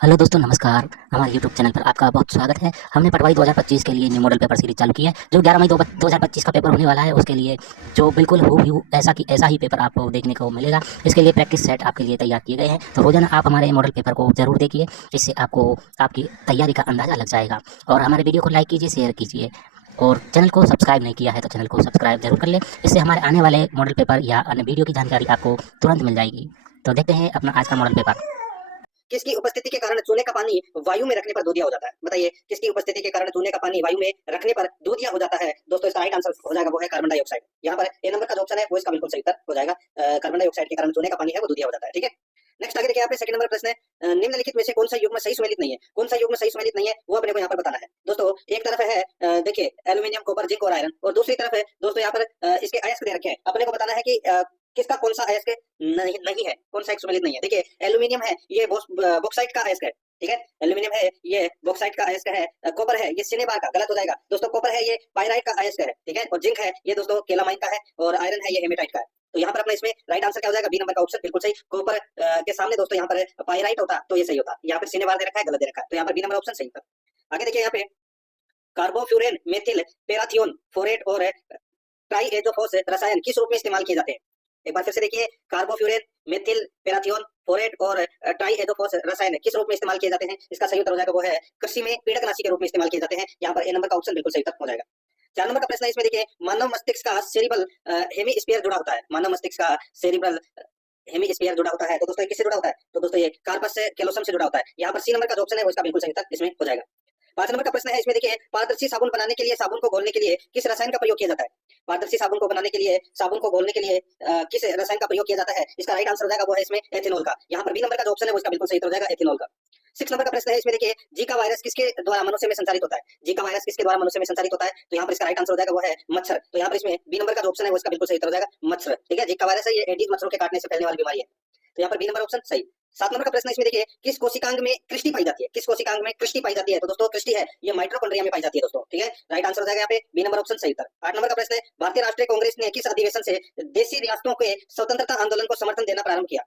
Hello दोस्तों, नमस्कार। हमारे यूट्यूब चैनल पर आपका बहुत स्वागत है। हमने पटवाई 2025 के लिए न्यू मॉडल पेपर सीरीज चालू की है, जो 11 मई 2025 का पेपर होने वाला है। उसके लिए जो बिल्कुल हूबहू ऐसा ही पेपर आपको देखने को मिलेगा। इसके लिए प्रैक्टिस सेट आपके लिए तैयार किए गए हैं, तो रोजाना आप हमारे मॉडल पेपर को जरूर देखिए। इससे आपको आपकी तैयारी का अंदाजा लग जाएगा। और हमारे वीडियो को लाइक कीजिए, शेयर कीजिए, और चैनल को सब्सक्राइब नहीं किया है तो चैनल को सब्सक्राइब जरूर कर ले। इससे हमारे आने वाले मॉडल पेपर या अन्य वीडियो की जानकारी आपको तुरंत मिल जाएगी। तो देखते हैं अपना आज का मॉडल पेपर। किसकी उपस्थिति के कारण चूने का पानी वायु में रखने पर दूधिया हो जाता है? बताइए, किसकी उपस्थिति के कारण चूने का पानी वायु में रखने पर दूधिया हो जाता है? दोस्तों, इसका राइट आंसर हो जाएगा वो है कार्बन डाइऑक्साइड। यहाँ पर ए नंबर का जो ऑप्शन है वो इसका बिल्कुल सही उत्तर हो जाएगा। कार्बन डाइऑक्साइड के कारण चूने का पानी है वो दूधिया हो जाता है। ठीक है, नेक्स्ट आगे देखिए, यहाँ पे सेकंड नंबर प्रश्न है, निम्नलिखित में से कौन सा युग्म सही सुमेलित नहीं है? कौन सा युग्म सही सुमेलित नहीं है वो अपने को यहाँ पर बताना है। दोस्तों, एक तरफ है देखिए एल्यूमिनियम, कॉपर, जिंक और आयरन, और दूसरी तरफ है दोस्तों यहाँ पर इसके अयस्क दे रखे हैं। अपने को बताना है कि किसका कौन सा अयस्क नहीं है, कौन सा एक सुमेलित नहीं है। देखिए, एल्यूमिनियम है ये बॉक्साइट का अयस्क है। ठीक है, एल्यूमिनियम है ये बॉक्साइट का अयस्क है। कॉपर है ये सिनेबार का, गलत हो जाएगा दोस्तों। कॉपर है ये पाइराइट का अयस्क है। ठीक है, और जिंक है ये दोस्तों केलामाइन का है, और आयरन है ये हेमेटाइट का है। तो यहाँ पर अपना इसमें राइट आंसर क्या हो जाएगा? बी नंबर का ऑप्शन बिल्कुल सही। कॉपर के सामने दोस्तों यहाँ पर पाइराइट होता तो ये सही होता। यहाँ पर सिनेबार दे रखा है, गलत दे रखा है, तो यहाँ पर बी नंबर ऑप्शन सही था। आगे देखिए, यहाँ पे कार्बोफ्यूरेन, मेथिल पैराथियोन, फोरेट और ट्राईएजोफॉस रसायन किस रूप में इस्तेमाल किए जाते हैं? एक बार फिर से देखिए, कार्बोफ्यूरेन, मेथिल पैराथियोन, फोरेट और ट्राईएजोफॉस रसायन किस रूप में इस्तेमाल किए जाते हैं? इसका सही उत्तर हो जाएगा वो है कृषि में पीड़कनाशी के रूप में इस्तेमाल किए जाते हैं। यहाँ पर ए नंबर का ऑप्शन बिल्कुल सही उत्तर हो जाएगा। 4 नंबर का प्रश्न है, इसमें देखिए, मानव मस्तिष्क का सेरिबल हेमीस्फीयर जुड़ा होता है। मानव मस्तिष्क का सेरिब्रल हेमीस्फीयर जुड़ा होता है, तो दोस्तों ये किससे जुड़ा होता है? तो दोस्तों ये कार्पस से कैलोसम से जुड़ा होता है। यहाँ पर सी नंबर का जो ऑप्शन है वो इसका बिल्कुल सही उत्तर इसमें हो जाएगा। 5 नंबर का प्रश्न है, इसमें देखिए, पारदर्शी साबुन बनाने के लिए, साबुन को घोलने के लिए किस रसायन का प्रयोग किया जाता है? पारदर्शी साबुन को बनाने के लिए, साबुन को घोलने के लिए किस रसायन का प्रयोग किया जाता है? इसका राइट आंसर हो जाएगा वो है इसमें एथेनॉल का। यहाँ पर बी नंबर का जो ऑप्शन है वो इसका बिल्कुल सही हो जाएगा, एथेनॉल का। 6 नंबर का प्रश्न है, इसमें देखिए, जीका वायरस किसके द्वारा मनुष्य में संचारित होता है? जीका वायरस किसके द्वारा मनुष्य में संचारित होता है? तो यहाँ पर इसका राइट आंसर हो जाएगा वो है मच्छर। तो यहाँ पर इसमें बी नंबर का जो ऑप्शन है वो इसका बिल्कुल सही हो जाएगा, मच्छर। ठीक है, जीका वायरस है ये एडीज मच्छरों के काटने से फैलने वाली बीमारी है, तो यहाँ पर बी नंबर ऑप्शन सही। 7 नंबर का प्रश्न है, इसमें देखिए, किस कोशिकांग में कृष्टि पाई जाती है? किस कोशिकांग में कृष्टि पाई जाती है? तो दोस्तों कृष्टि है ये माइटोकॉन्ड्रिया में पाई जाती है दोस्तों। ठीक है, राइट आंसर हो जाएगा यहाँ पे बी नंबर ऑप्शन सही उत्तर। 8 नंबर का प्रश्न है, भारतीय राष्ट्रीय कांग्रेस ने किस अधिवेशन से देशी रियासतों के स्वतंत्रता आंदोलन को समर्थन देना प्रारंभ किया?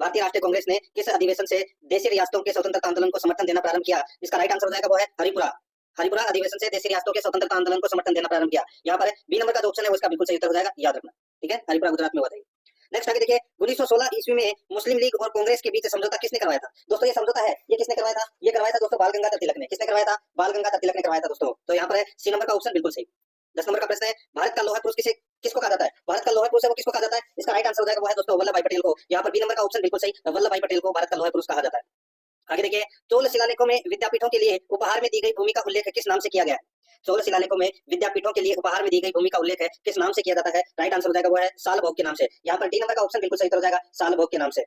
भारतीय राष्ट्रीय कांग्रेस ने किस अधिवेशन से देशी रियासतों के स्वतंत्रता आंदोलन को समर्थन देना प्रारंभ किया? इसका राइट आंसर हो जाएगा वो है हरिपुरा। हरिपुरा अधिवेशन से देशी रियासतों के स्वतंत्रता आंदोलन को समर्थन देना प्रारंभ किया। यहाँ पर बी नंबर का जो ऑप्शन है वो इसका बिल्कुल सही उत्तर हो जाएगा, याद रखना। ठीक है, हरिपुरा गुजरात में हुआ था। नेक्स्ट आगे देखिए, 1916 ईस्वी में मुस्लिम लीग और कांग्रेस के बीच समझौता किसने करवाया था? दोस्तों ये समझौता है ये किसने करवाया था? ये करवाया था दोस्तों बाल गंगाधर तिलक ने। किसने करवाया था? बाल गंगाधर तिलक ने करवाया था दोस्तों। तो यहाँ पर सी नंबर का ऑप्शन बिल्कुल सही। 10 नंबर का प्रश्न है, भारत का लौह पुरुष किसको कहा जाता है? भारत का लौह पुरुष है वो किसको कहा जाता है? इसका राइट आंसर हो जाएगा वो है दोस्तों वल्लभ भाई पटेल को। यहाँ पर बी नंबर का ऑप्शन बिल्कुल सही, वल्लभ भाई पटेल को भारत का लौह पुरुष कहा जाता है। आगे देखिए, चोल शिलालेखों में विद्यापीठों के लिए उपहार में दी गई भूमि का उल्लेख किस नाम से किया गया है? चोल शिलालेखों में विद्यापीठों के लिए उपहार में दी गई भूमि का उल्लेख है किस नाम से किया जाता है? राइट आंसर हो जाएगा वो है साल भोग के नाम से। यहाँ पर डी नंबर का ऑप्शन बिल्कुल सही हो जाएगा, साल भोग के नाम से।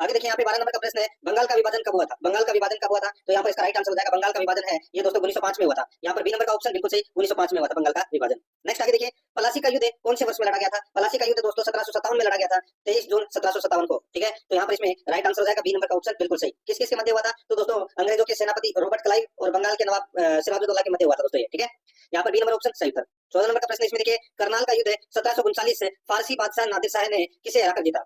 आगे देखिए, यहाँ पे 12 नंबर का प्रश्न है, बंगाल का विभाजन कब हुआ था? बंगाल का विभाजन कब हुआ था? तो यहाँ पर इसका राइट आंसर हो जाएगा, बंगाल का विभाजन है ये दोस्तों 1905 में हुआ था। यहाँ पर बी नंबर का ऑप्शन बिल्कुल सही, 1905 में हुआ था बंगाल का विभाजन। नेक्स्ट आगे देखिए, पलासी का युद्ध कौन से वर्ष में लड़ा गया था? पलासी का युद्ध दोस्तों 1757 में लड़ा गया था, 23 जून 1757 को। ठीक है, तो यहाँ पर इसमें राइट आंसर हो जाएगा बी नंबर का ऑप्शन बिल्कुल सही। किस किस के मध्य हुआ था? तो दोस्तों अंग्रेजों के सेनापति रॉबर्ट क्लाइव और बंगाल के नवाब सिराजुद्दौला के मध्य हुआ था दोस्तों ये। ठीक है, यहाँ पर बी नंबर ऑप्शन सही था। 14 नंबर का प्रश्न इसमें देखिए, करनाल का युद्ध 1739 से फारसी बादशाह नादिर शाह ने किसे हराकर जीता?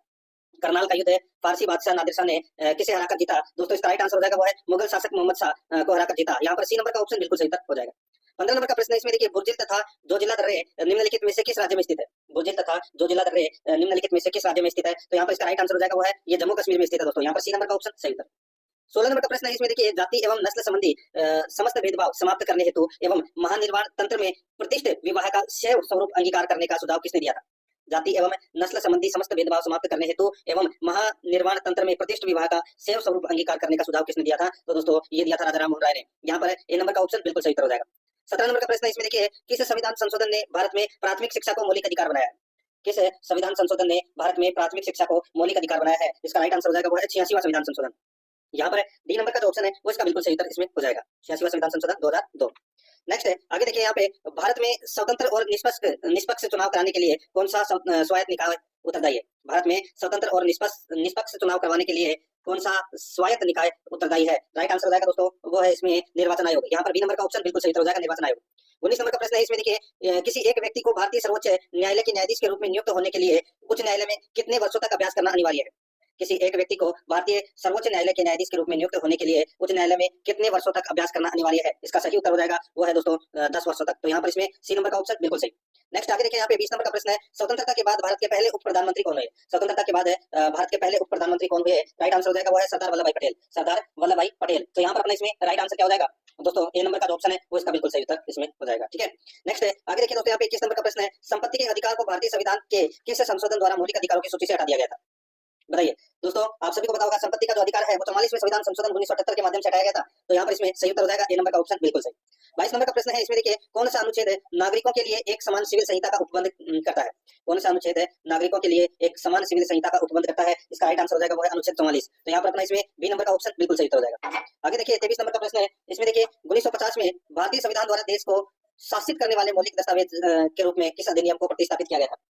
करनाल का युद्ध फारसी बादशाह नादिर शाह ने किसे हराकर जीता? दोस्तों इसका राइट आंसर हो जाएगा वो है मुगल शासक मोहम्मद शाह को हराकर जीता। यहाँ पर सी नंबर का ऑप्शन बिल्कुल सही हो जाएगा। 15 नंबर का प्रश्न है, इसमें देखिए, बुर्जिल तथा जोजिला दर्रे निम्नलिखित में से किस राज्य में स्थित है? बुर्जिल तथा जोजिला दर्रे निम्नलिखित में से किस राज्य में स्थित है? तो यहाँ पर इसका राइट आंसर हो जाएगा वो है ये जम्मू कश्मीर में स्थित है दोस्तों। यहाँ पर सी नंबर का ऑप्शन सही था। 16 नंबर का प्रश्न है, इसमें देखिए, जाति एवं नस्ल संबंधी समस्त भेदभाव समाप्त करने हेतु एवं महानिर्वाण तंत्र में प्रतिष्ठित विवाह का शैव स्वरूप अंगीकार करने का सुझाव किसने दिया था? जाति एवं नस्ल संबंधी समस्त भेदभाव समाप्त करने हेतु एवं महानिर्वाण तंत्र में प्रतिष्ठित विवाह का शैव स्वरूप अंगीकार करने का सुझाव किसने दिया था? तो दोस्तों ये दिया था राजा राम मोहन राय ने। यहाँ पर ए नंबर का ऑप्शन बिल्कुल सही हो जाएगा। 17 नंबर का प्रश्न है, इसमें देखिए, किस संविधान संशोधन ने भारत में प्राथमिक शिक्षा को मौलिक अधिकार बनाया है? किस संविधान संशोधन ने भारत में प्राथमिक शिक्षा को मौलिक अधिकार बनाया है? इसका राइट आंसर हो जाएगा वो है 86वां संविधान संशोधन। यहाँ पर डी नंबर का जो ऑप्शन है वो इसका बिल्कुल सही उत्तर इसमें हो जाएगा, 86वां संविधान संशोधन 2002। नेक्स्ट है, आगे देखिए, यहाँ पे भारत में स्वतंत्र और निष्पक्ष चुनाव कराने के लिए कौन सा स्वायत्त निकाय उत्तरदायी है? भारत में स्वतंत्र और निष्पक्ष चुनाव करवाने के लिए कौन सा स्वायत्त निकाय उत्तरदायी है? राइट आंसर हो जाएगा दोस्तों वो है इसमें निर्वाचन आयोग। यहाँ पर बी नंबर का ऑप्शन बिल्कुल सही हो जाएगा, निर्वाचन आयोग। 19 नंबर का प्रश्न है, इसमें देखिए, किसी एक व्यक्ति को भारतीय सर्वोच्च न्यायालय के न्यायाधीश के रूप में नियुक्त होने के लिए उच्च न्यायालय में कितने वर्षों तक अभ्यास करना अनिवार्य है? किसी एक व्यक्ति को भारतीय सर्वोच्च न्यायालय के न्यायाधीश के रूप में नियुक्त होने के लिए उच्च न्यायालय में कितने वर्षों तक अभ्यास करना अनिवार्य है? इसका सही उत्तर हो जाएगा वो है दोस्तों 10 वर्षों तक। तो यहाँ पर इसमें सी नंबर का ऑप्शन बिल्कुल सही। नेक्स्ट आगे देखिए, यहाँ पे 20 नंबर का प्रश्न है, स्वतंत्रता के बाद भारत के पहले उप प्रधानमंत्री कौन हुए? स्वतंत्रता के बाद भारत के पहले उप प्रधानमंत्री कौन हुए? राइट आंसर हो जाएगा वो है सरदार वल्लभ भाई पटेल। सरदार वल्लभ भाई पटेल। तो यहाँ पर अपना इसमें राइट आंसर क्या हो जाएगा दोस्तों? ए नंबर का जो ऑप्शन है वो इसका बिल्कुल सही उत्तर इसमें हो जाएगा। ठीक है, नेक्स्ट आगे देखिए दोस्तों, यहाँ पे 21 नंबर का प्रश्न है, संपत्ति के अधिकार को भारतीय संविधान के किस संशोधन द्वारा मौलिक अधिकारों की सूची से हटा दिया गया था? बताइए दोस्तों, आप सभी को पता होगा संपत्ति का जो अधिकार है वो 44वें संविधान संशोधन 1978 के माध्यम से हटाया गया था। तो यहाँ पर इसमें सही उत्तर हो जाएगा ए नंबर का ऑप्शन बिल्कुल सही। 22 नंबर का प्रश्न है, इसमें देखिए कौन सा अनुच्छेद नागरिकों के लिए एक समान सिविल संहिता का उपबंध करता है? कौन सा अनुच्छेद है नागरिकों के लिए एक समान सिविल संहिता का उपबंध करता है? इसका राइट आंसर हो जाएगा वो है अनुच्छेद 44। तो यहाँ पर अपना इसमें बी नंबर का ऑप्शन बिल्कुल सही उत्तर हो जाएगा। आगे देखिए 23 नंबर का प्रश्न है, इसमें देखिए 1950 में भारतीय संविधान द्वारा देश को शासित करने वाले मौलिक दस्तावेज के रूप में किस अधिनियम को प्रतिस्थापित किया गया था?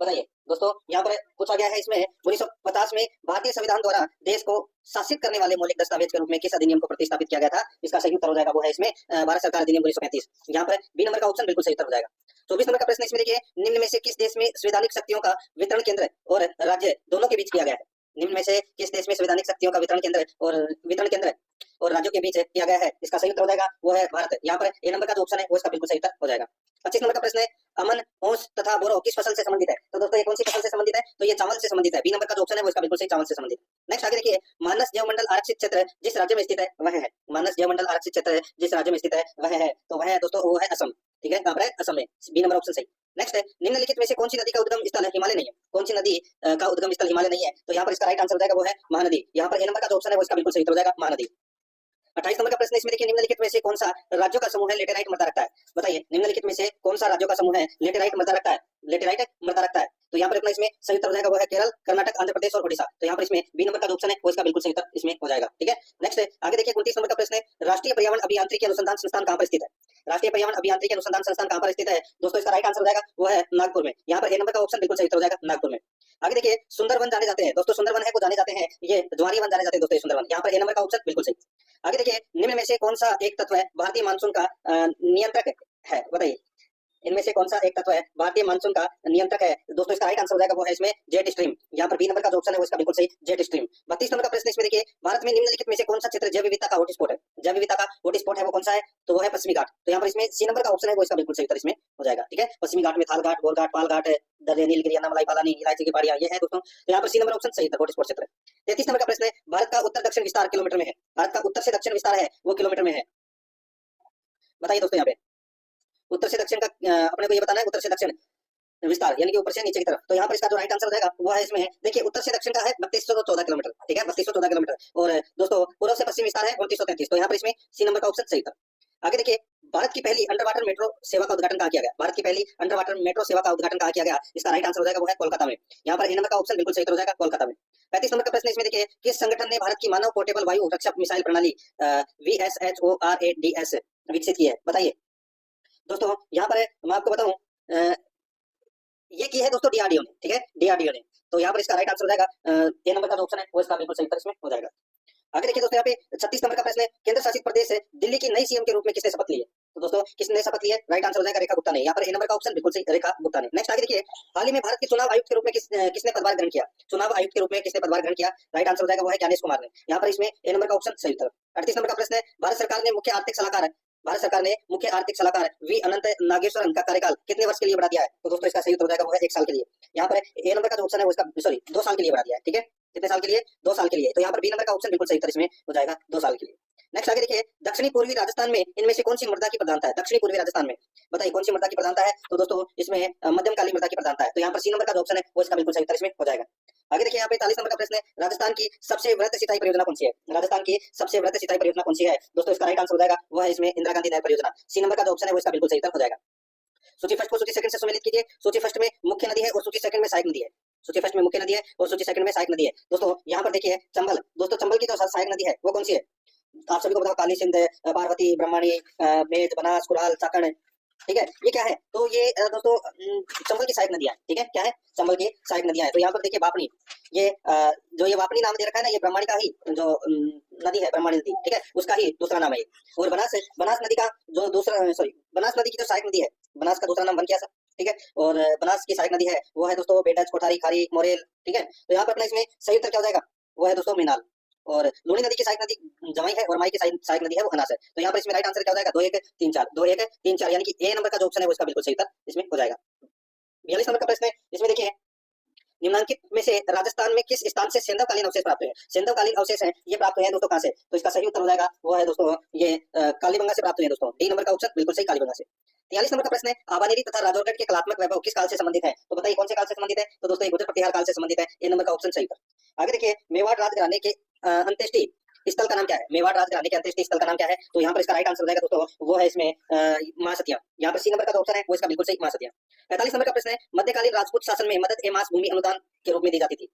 बताइए दोस्तों, यहाँ पर पूछा गया है इसमें 1950 में भारतीय संविधान द्वारा देश को शासित करने वाले मौलिक दस्तावेज के रूप में किस अधिनियम को प्रतिस्थापित किया गया था? इसका सही उत्तर हो जाएगा वो है इसमें भारत सरकार अधिनियम 1935। यहाँ पर बी नंबर का ऑप्शन बिल्कुल सही उत्तर हो जाएगा। 24 नंबर का प्रश्न इसमें देखिए, निम्न में से किस देश में संवैधानिक शक्तियों का वितरण केंद्र और राज्य दोनों के बीच किया गया है? निम्न में से किस देश में संवैधानिक शक्तियों का वितरण केंद्र और राज्यों के बीच किया गया है? इसका सही उत्तर हो जाएगा वो है भारत। यहाँ पर ए नंबर का जो ऑप्शन है वो इसका बिल्कुल सही उत्तर हो जाएगा। 25 नंबर का प्रश्न है, अमन, ओस तथा बोरो किस फसल से संबंधित है? तो दोस्तों ये कौन सी फसल से संबंधित है? तो ये चावल से संबंधित है। बी नंबर का जो ऑप्शन है वो इसका बिल्कुल सही चावल से संबंधित। नेक्स्ट आगे देखिए, मानस जैवमंडल आरक्षित क्षेत्र जिस राज्य में स्थित है वह है? मानस जैवमंडल आरक्षित क्षेत्र जिस राज्य में स्थित है वह है, तो वह है दोस्तों वो है असम। ठीक है, कहाँ पर है? असम में। बी नंबर ऑप्शन सही। नेक्स्ट है, निम्नलिखित में से कौन सी नदी का उद्गम स्थल हिमालय नहीं है? कौन सी नदी का उद्गम स्थल हिमालय नहीं है? तो यहाँ पर इसका राइट आंसर हो जाएगा वो है महानदी। यहाँ पर ए नंबर का जो ऑप्शन है वो इसका बिल्कुल सही उत्तर हो जाएगा महानदी। 28 नंबर का प्रश्न इसमें देखिए, निम्नलिखित में से कौन सा राज्यों का समूह है लेटेराइट मृदा रखता है? बताइए, निम्नलिखित में से कौन सा राज्यों का समूह है लेटेराइट मृदा रखता है? लेटेराइट मृदा रखता है। तो यहाँ पर अपना इसमें सही उत्तर हो जाएगा वो है केरल, कर्नाटक, आंध्र प्रदेश और ओडिशा। तो यहाँ पर इसमें बी नंबर का जो ऑप्शन है वो इसका बिल्कुल सही उत्तर इसमें हो जाएगा। ठीक है, नेक्स्ट आगे देखिए 29 नंबर का प्रश्न है, राष्ट्रीय पर्यावरण अभियांत्रिकी अनुसंधान संस्थान कहाँ पर स्थित है? राष्ट्रीय पर्यावरण अभियांत्रिकी अनुसंधान संस्थान कहाँ पर स्थित है दोस्तों? इसका राइट आंसर हो जाएगा वो है नागपुर में। यहाँ पर ए नंबर का ऑप्शन बिल्कुल सही उत्तर हो जाएगा नागपुर में। आगे देखिए, सुंदरवन जाने जाते हैं दोस्तों, सुंदरवन है वो जाने जाते हैं, ये ज्वारीय वन जाने जाते हैं दोस्तों सुंदरवन। यहाँ पर ए नंबर का ऑप्शन बिल्कुल सही। आगे देखिए, निम्न में से कौन सा एक तत्व है भारतीय मानसून का नियंत्रक है? बताइए, इनमें से कौन सा एक तत्व है भारतीय मानसून का नियंत्रक है दोस्तों? इसका राइट आंसर हो जाएगा वो है इसमें जेट स्ट्रीम। यहाँ पर बी नंबर का जो ऑप्शन है वो इसका बिल्कुल सही जेट स्ट्रीम। 32 नंबर का प्रश्न इसमें देखिए, भारत में निम्नलिखित में से कौन सा क्षेत्र जैव विविधता का हॉटस्पॉट है? जैव विविधता का हॉटस्पॉट है वो कौन सा है? तो वो है पश्चिमी घाट। तो यहाँ पर इसमें सी नंबर का ऑप्शन है वो इसका बिल्कुल सही उत्तर इसमें हो जाएगा। ठीक है, पश्चिमी घाट में थाल घाट, गोल घाट, पाल घाट, दर्रे, नीलगिरी, अन्नामलाई, पालानी, इलायची की पहाड़ियां, ये है दोस्तों। तो यहाँ पर सी नंबर ऑप्शन सही था, हॉटस्पॉट क्षेत्र। 33 नंबर का प्रश्न है, भारत का उत्तर दक्षिण विस्तार किलोमीटर में है? भारत का उत्तर से दक्षिण विस्तार है वो किलोमीटर में है? बताइए दोस्तों, यहाँ पे उत्तर से दक्षिण का अपने को ये बताना है, उत्तर से दक्षिण विस्तार यानी कि ऊपर से नीचे की तरफ। तो यहाँ पर इसका जो राइट आंसर हो जाएगा वो है इसमें देखिए, उत्तर से दक्षिण का है 3214 किलोमीटर। ठीक है, 3214 किलोमीटर। और दोस्तों पूर्व से पश्चिम विस्तार है 2933। तो यहाँ पर इसमें सी नंबर का ऑप्शन सही था। आगे देखिए, भारत की पहली अंडर वाटर मेट्रो सेवा का उद्घाटन कहाँ किया गया? भारत की पहली अंडर वाटर मेट्रो सेवा का उद्घाटन कहाँ किया गया? इसका राइट आंसर हो जाएगा वो है कोलकाता में। यहाँ पर ए नंबर का ऑप्शन बिल्कुल सही हो जाएगा कोलकाता में। 35 नंबर का प्रश्न इसमें देखिए, किस संगठन ने भारत की मानव पोर्टेबल वायु रक्षा मिसाइल प्रणाली VSHORADS विकसित की है? बताइए दोस्तों, यहाँ पर मैं आपको बताऊं, ये की है दोस्तों डीआरडीओ ने। ठीक है, डीआरडीओ ने। तो यहाँ पर इसका राइट आंसर हो जाएगा ए नंबर का जो ऑप्शन है वो इसका बिल्कुल सही उत्तर इसमें हो जाएगा। आगे देखिए दोस्तों, यहाँ पे 36 नंबर का प्रश्न है, केंद्र शासित प्रदेश दिल्ली की नई सीएम के रूप में किसने शपथ ली है? तो दोस्तों किसने शपथ ली है? राइट आंसर हो जाएगा रेखा गुप्ता ने। यहाँ पर ए नंबर का ऑप्शन बिल्कुल सही, रेखा गुप्ता ने। नेक्स्ट आगे देखिए, हाल ही में भारत के चुनाव आयुक्त के रूप में किसने पदभार ग्रहण किया? चुनाव आयुक्त के रूप में किसने पदभार ग्रहण किया? राइट आंसर हो जाएगा वो है ज्ञानेश कुमार ने। यहाँ पर इसमें ए नंबर का ऑप्शन सही उत्तर। 38 नंबर का प्रश्न है, भारत सरकार ने मुख्य आर्थिक सलाहकार वी अनंत नागेश्वरन का कार्यकाल कितने वर्ष के लिए बढ़ा दिया है? तो दोस्तों इसका सही उत्तर हो जाएगा वो है 1 साल के लिए। यहाँ पर ए नंबर का जो ऑप्शन है वो इसका 2 साल के लिए बढ़ा दिया है। ठीक है, कितने साल के लिए? 2 साल के लिए। तो यहाँ पर बी नंबर का ऑप्शन बिल्कुल सही उत्तर इसमें हो जाएगा 2 साल के लिए। नेक्स्ट आगे देखिए, दक्षिणी पूर्वी राजस्थान में इनमें से कौन सी मृदा की प्रधानता है? दक्षिणी पूर्वी राजस्थान में बताइए कौन सी मृदा की प्रधानता है? तो दोस्तों इसमें मध्यम काली मृदा की प्रधानता है। तो यहाँ पर सी नंबर का जो ऑप्शन है वो इसका बिल्कुल सही उत्तर इसमें हो जाएगा। आगे देखिए, यहाँ पे 40 नंबर का प्रश्न है, राजस्थान की सबसे वृहद सिंचाई परियोजना कौन सी है? राजस्थान की सबसे वृहद सिंचाई परियोजना कौन सी है दोस्तों? इसका राइट आंसर हो जाएगा वो है इसमें इंदिरा गांधी नहर परियोजना। सी नंबर का जो ऑप्शन है वो इसका बिल्कुल सही उत्तर हो जाएगा। सूची फर्स्ट को सूची सेकंड से सम्मिलित कीजिए। सूची फर्स्ट में मुख्य नदी है और सूची सेकंड में सहायक नदी है। सूची फर्स्ट में मुख्य नदी है और सूची सेकंड में सहायक नदी है। दोस्तों यहाँ पर देखिए, चंबल, दोस्तों चंबल की जो सहायक नदी है वो कौन सी है? आप सभी को बताओ, काली सिंध, पार्वती, ब्रह्मणी, मेद, बनास, कुराल, चाकण। ठीक है, ये क्या है? तो ये दोस्तों चंबल की सहायक नदियां। ठीक है, क्या है? चंबल की सहायक नदियां है। तो यहाँ पर देखिए वापनी, ये जो ये वापनी नाम दे रखा है ना, ये ब्रह्मणी का ही जो नदी है, ब्रह्मणी नदी। ठीक है, उसका ही दूसरा नाम है। और बनास नदी का जो दूसरा, बनास नदी की जो सहायक नदी है, बनास का दूसरा नाम बन गया सर। ठीक है, और बनास की सहायक नदी है वो है दोस्तों बेडज, कोठारी, खारी, मोरेल। ठीक है, तो यहाँ पर अपना इसमें सही उत्तर क्या हो जाएगा? वो है दोस्तों मीनाल। और लूनी नदी की सहायक नदी जवाई है और माई की सहायक नदी है वो अनास है। तो यहाँ पर इसमें राइट आंसर क्या हो जाएगा, 2 1 3 4, 2 1 3 4, यानी कि ए नंबर का जो ऑप्शन है वो इसका बिल्कुल सही उत्तर इसमें हो जाएगा। 42 नंबर का प्रश्न है, इसमें देखिए निम्नलिखित में से राजस्थान में किस स्थान से सेंधवकालीन अवशेष प्राप्त हुए हैं? सेंधवकालीन अवशेष हैं ये प्राप्त हुए हैं दोस्तों कहाँ से? तो इसका सही उत्तर हो जाएगा वो है दोस्तों ये कालीबंगा से प्राप्त हुए हैं दोस्तों। डी नंबर का ऑप्शन बिल्कुल सही, कालीबंगा से। 43 नंबर का प्रश्न है, आबानेरी तथा राजौरगढ़ के कलात्मक वैभव किस काल से संबंधित है? तो बताइए कौन से काल से संबंधित है? तो दोस्तों ये गुर्जर प्रतिहार काल से संबंधित है। ए नंबर का ऑप्शन सही उत्तर। आगे देखिए मेवाड़ राजघराने के अंत्येष्टि स्थल का नाम क्या है? मेवाड़ राजघराने के अंत्येष्टि स्थल का नाम क्या है? तो यहाँ पर इसका राइट आंसर हो जाएगा दोस्तों वो है इसमें महासतिया। यहाँ पर सी नंबर का जो ऑप्शन है वो इसका बिल्कुल सही, महासतिया। 45 नंबर का प्रश्न है, मध्यकालीन राजपूत शासन में मदद ए मास भूमि अनुदान के रूप में दी जाती थी।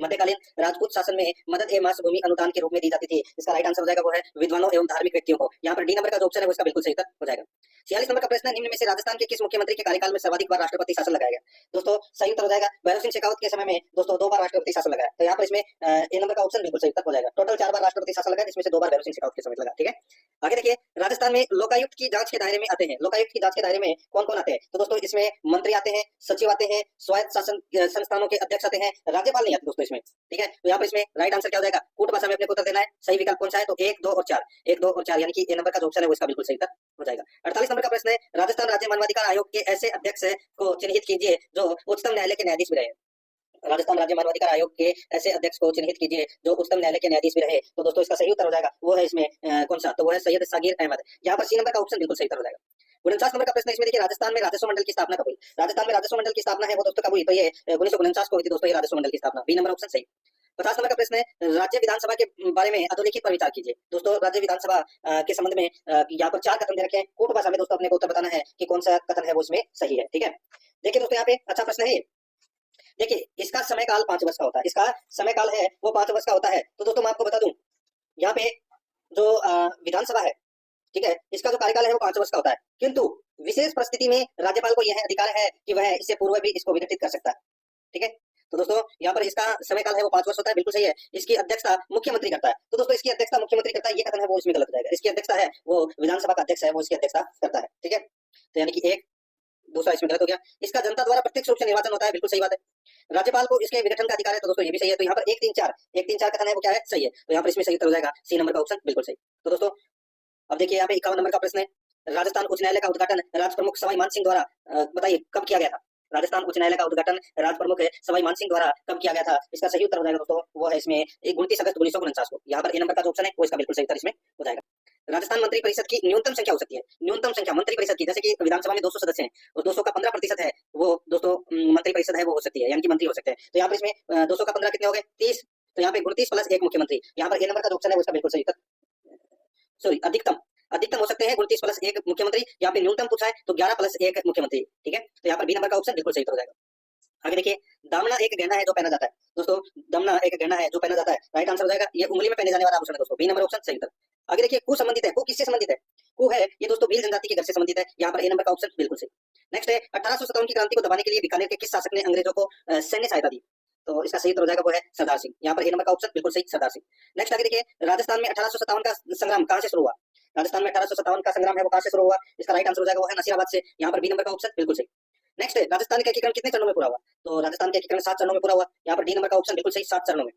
मध्यकालीन राजपूत शासन में मदद ए मास भूमि अनुदान के रूप में दी जाती थी। इसका राइट आंसर हो जाएगा वो है विद्वानों एवं धार्मिक व्यक्तियों को। यहाँ पर डी नंबर का जो ऑप्शन है वो इसका बिल्कुल सही उत्तर हो जाएगा। 46 नंबर का प्रश्न है, निम्न में से राजस्थान के किस मुख्यमंत्री के कार्यकाल में सर्वाधिक बार राष्ट्रपति शासन लगाया गया? दोस्तों सही उत्तर हो जाएगा भैरव सिंह शेखावत के समय में दोस्तों 2 बार राष्ट्रपति शासन लगाया। तो यहाँ पर इसमें ए नंबर का ऑप्शन बिल्कुल सही उत्तर हो जाएगा। टोटल 4 बार राष्ट्रपति शासन लगाया, जिसमें से 2 बार भैरव सिंह शेखावत के समय लगा। ठीक है, आगे देखिए राजस्थान में लोकायुक्त की जांच के दायरे में आते हैं, लोकायुक्त की जांच के दायरे में कौन कौन आते हैं? तो दोस्तों इसमें मंत्री आते हैं, सचिव आते हैं, स्वायत्त शासन संस्थानों के अध्यक्ष आते हैं, राज्यपाल नहीं आते दोस्तों इसमें। ठीक है, तो यहाँ पर इसमें राइट आंसर क्या हो जाएगा, कूट भाषा में अपने को उत्तर देना है। सही विकल्प कौन सा है? तो 1 2 और 4, 1 2 और 4, यानी कि ए नंबर का जो ऑप्शन है वो इसका बिल्कुल सही उत्तर हो जाएगा। 48 नंबर का प्रश्न है, राजस्थान राज्य मानवाधिकार आयोग के ऐसे अध्यक्ष को चिन्हित कीजिए जो उच्चतम न्यायालय के न्यायाधीश भी रहे। राजस्थान राज्य मानवाधिकार आयोग के ऐसे अध्यक्ष को चिन्हित कीजिए जो उच्चतम न्यायालय के न्यायाधीश भी रहे। तो दोस्तों इसका सही उत्तर हो जाएगा वो है इसमें कौन सा? तो वो है सैयद सागिर अहमद। यहाँ पर सी नंबर का ऑप्शन बिल्कुल सही उत्तर हो जाएगा। 49 नंबर का प्रश्न इसमें देखिए, राजस्थान में राजस्व मंडल की स्थापना कब हुई? राजस्थान में राजस्व मंडल की स्थापना है वो दोस्तों कब हुई? तो ये 1949 को हुई थी दोस्तों ये राजस्व मंडल की स्थापना। बी नंबर ऑप्शन सही। 50 नंबर का प्रश्न है, राज्य विधानसभा के बारे में अधोलिखित पर विचार कीजिए। दोस्तों राज्य विधानसभा के संबंध में यहाँ पर 4 कथन दे रखे हैं। कूट भाषा में दोस्तों अपने को उत्तर बताना है कि कौन सा कथन है वो इसमें सही है। ठीक है, देखिए दोस्तों यहाँ पे अच्छा प्रश्न है। देखिए इसका समय काल 5 वर्ष का होता है, इसका समय काल है वो 5 वर्ष का होता है। तो दोस्तों मैं आपको बता दूं यहाँ पे जो विधानसभा है, ठीक है, इसका जो कार्यकाल है वो 5 वर्ष का होता है, किंतु विशेष परिस्थिति में राज्यपाल को यह अधिकार है कि वह इससे पूर्व भी इसको विघटित कर सकता है। ठीक है, तो दोस्तों यहाँ पर इसका समय काल है वो 5 वर्ष होता है, बिल्कुल सही है। इसकी अध्यक्षता मुख्यमंत्री करता है। तो दोस्तों इसकी अध्यक्षता मुख्यमंत्री करता है, ये कथन है वो इसमें गलत हो जाएगा। इसकी अध्यक्षता है वो विधानसभा का अध्यक्ष है वो इसकी अध्यक्षता करता है। ठीक है, तो यानी कि एक दूसरा इसमें गलत हो गया। इसका जनता द्वारा प्रत्यक्ष रूप से निर्वाचन होता है, बिल्कुल सही बात है। राज्यपाल को इसके विघटन का अधिकार है, तो दोस्तों ये भी सही है। तो यहाँ पर 1 3 4, 1 3 4 कथन है वो क्या है? सही है। तो यहाँ पर इसमें सही उत्तर हो जाएगा सी नंबर का ऑप्शन बिल्कुल सही। तो दोस्तों अब देखिए यहाँ पे 51 नंबर का प्रश्न है, राजस्थान उच्च न्यायालय का उद्घाटन राज प्रमुख सवाई मान सिंह द्वारा बताइए कब किया गया था? राजस्थान उच्च न्यायालय का उद्घाटन राज प्रमुख सवाई मान सिंह द्वारा कब किया गया था? इसका सही उत्तर हो जाएगा दोस्तों वो है इसमें 29 अगस्त 1949 को। यहाँ पर ए नंबर का जो ऑप्शन है वो इसका बिल्कुल सही उत्तर इसमें हो जाएगा। राजस्थान मंत्री परिषद की न्यूनतम संख्या हो सकती है, न्यूनतम संख्या मंत्री परिषद की, जैसे कि विधानसभा में 200 सदस्य हैं और 200 का 15% है वो दोस्तों मंत्री परिषद है वो हो सकती है, यानी कि मंत्री हो सकते हैं। तो यहाँ पर इसमें 200 का 15 कितने हो गए? 30। तो यहाँ पे 29 प्लस 1 मुख्यमंत्री। यहाँ पर ए नंबर का जो ऑप्शन है वो इसका बिल्कुल सही उत्तर, सॉरी अधिकतम हो सकते हैं 29 प्लस 1 मुख्यमंत्री। यहाँ पे न्यूनतम पूछा है तो 11 प्लस 1 मुख्यमंत्री। ठीक है, तो यहाँ पर बी नंबर का ऑप्शन बिल्कुल सही हो जाएगा। आगे देखिए, दामना एक गहना है जो पहना जाता है। दोस्तों दामना एक गहना है जो पहना जाता है, राइट आंसर हो जाएगा ये उंगली में पहने जाने वाला आभूषण है दोस्तों। बी नंबर ऑप्शन सही उत्तर। आगे देखिए, कु संबंधित है, कु किससे संबंधित है? कु है ये दोस्तों भील जनजाति के घर से संबंधित है। यहाँ पर ए नंबर का ऑप्शन बिल्कुल सही। नेक्स्ट है, 1857 की क्रांति को दबाने के लिए बीकानेर के किस शासक ने अंग्रेजों को सैन्य सहायता दी? तो इसका सही उत्तर हो जाएगा वो है सरदार सिंह। यहाँ पर ए नंबर का ऑप्शन बिल्कुल सही, सरदार सिंह। नेक्स्ट आगे देखिए, राजस्थान में 1857 का संग्राम कहां से शुरू हुआ? राजस्थान में 1857 का संग्राम है वो कहां से शुरू हुआ? इसका राइट आंसर हो जाएगा वो है नसीराबाद से। यहाँ पर बी नंबर का ऑप्शन बिल्कुल सही। नेक्स्ट है, राजस्थान का एकीकरण कितने चरणों में पूरा हुआ? तो राजस्थान का एकीकरण 7 चरणों में पूरा हुआ। यहाँ पर डी नंबर का ऑप्शन बिल्कुल सही, 7 चरणों में।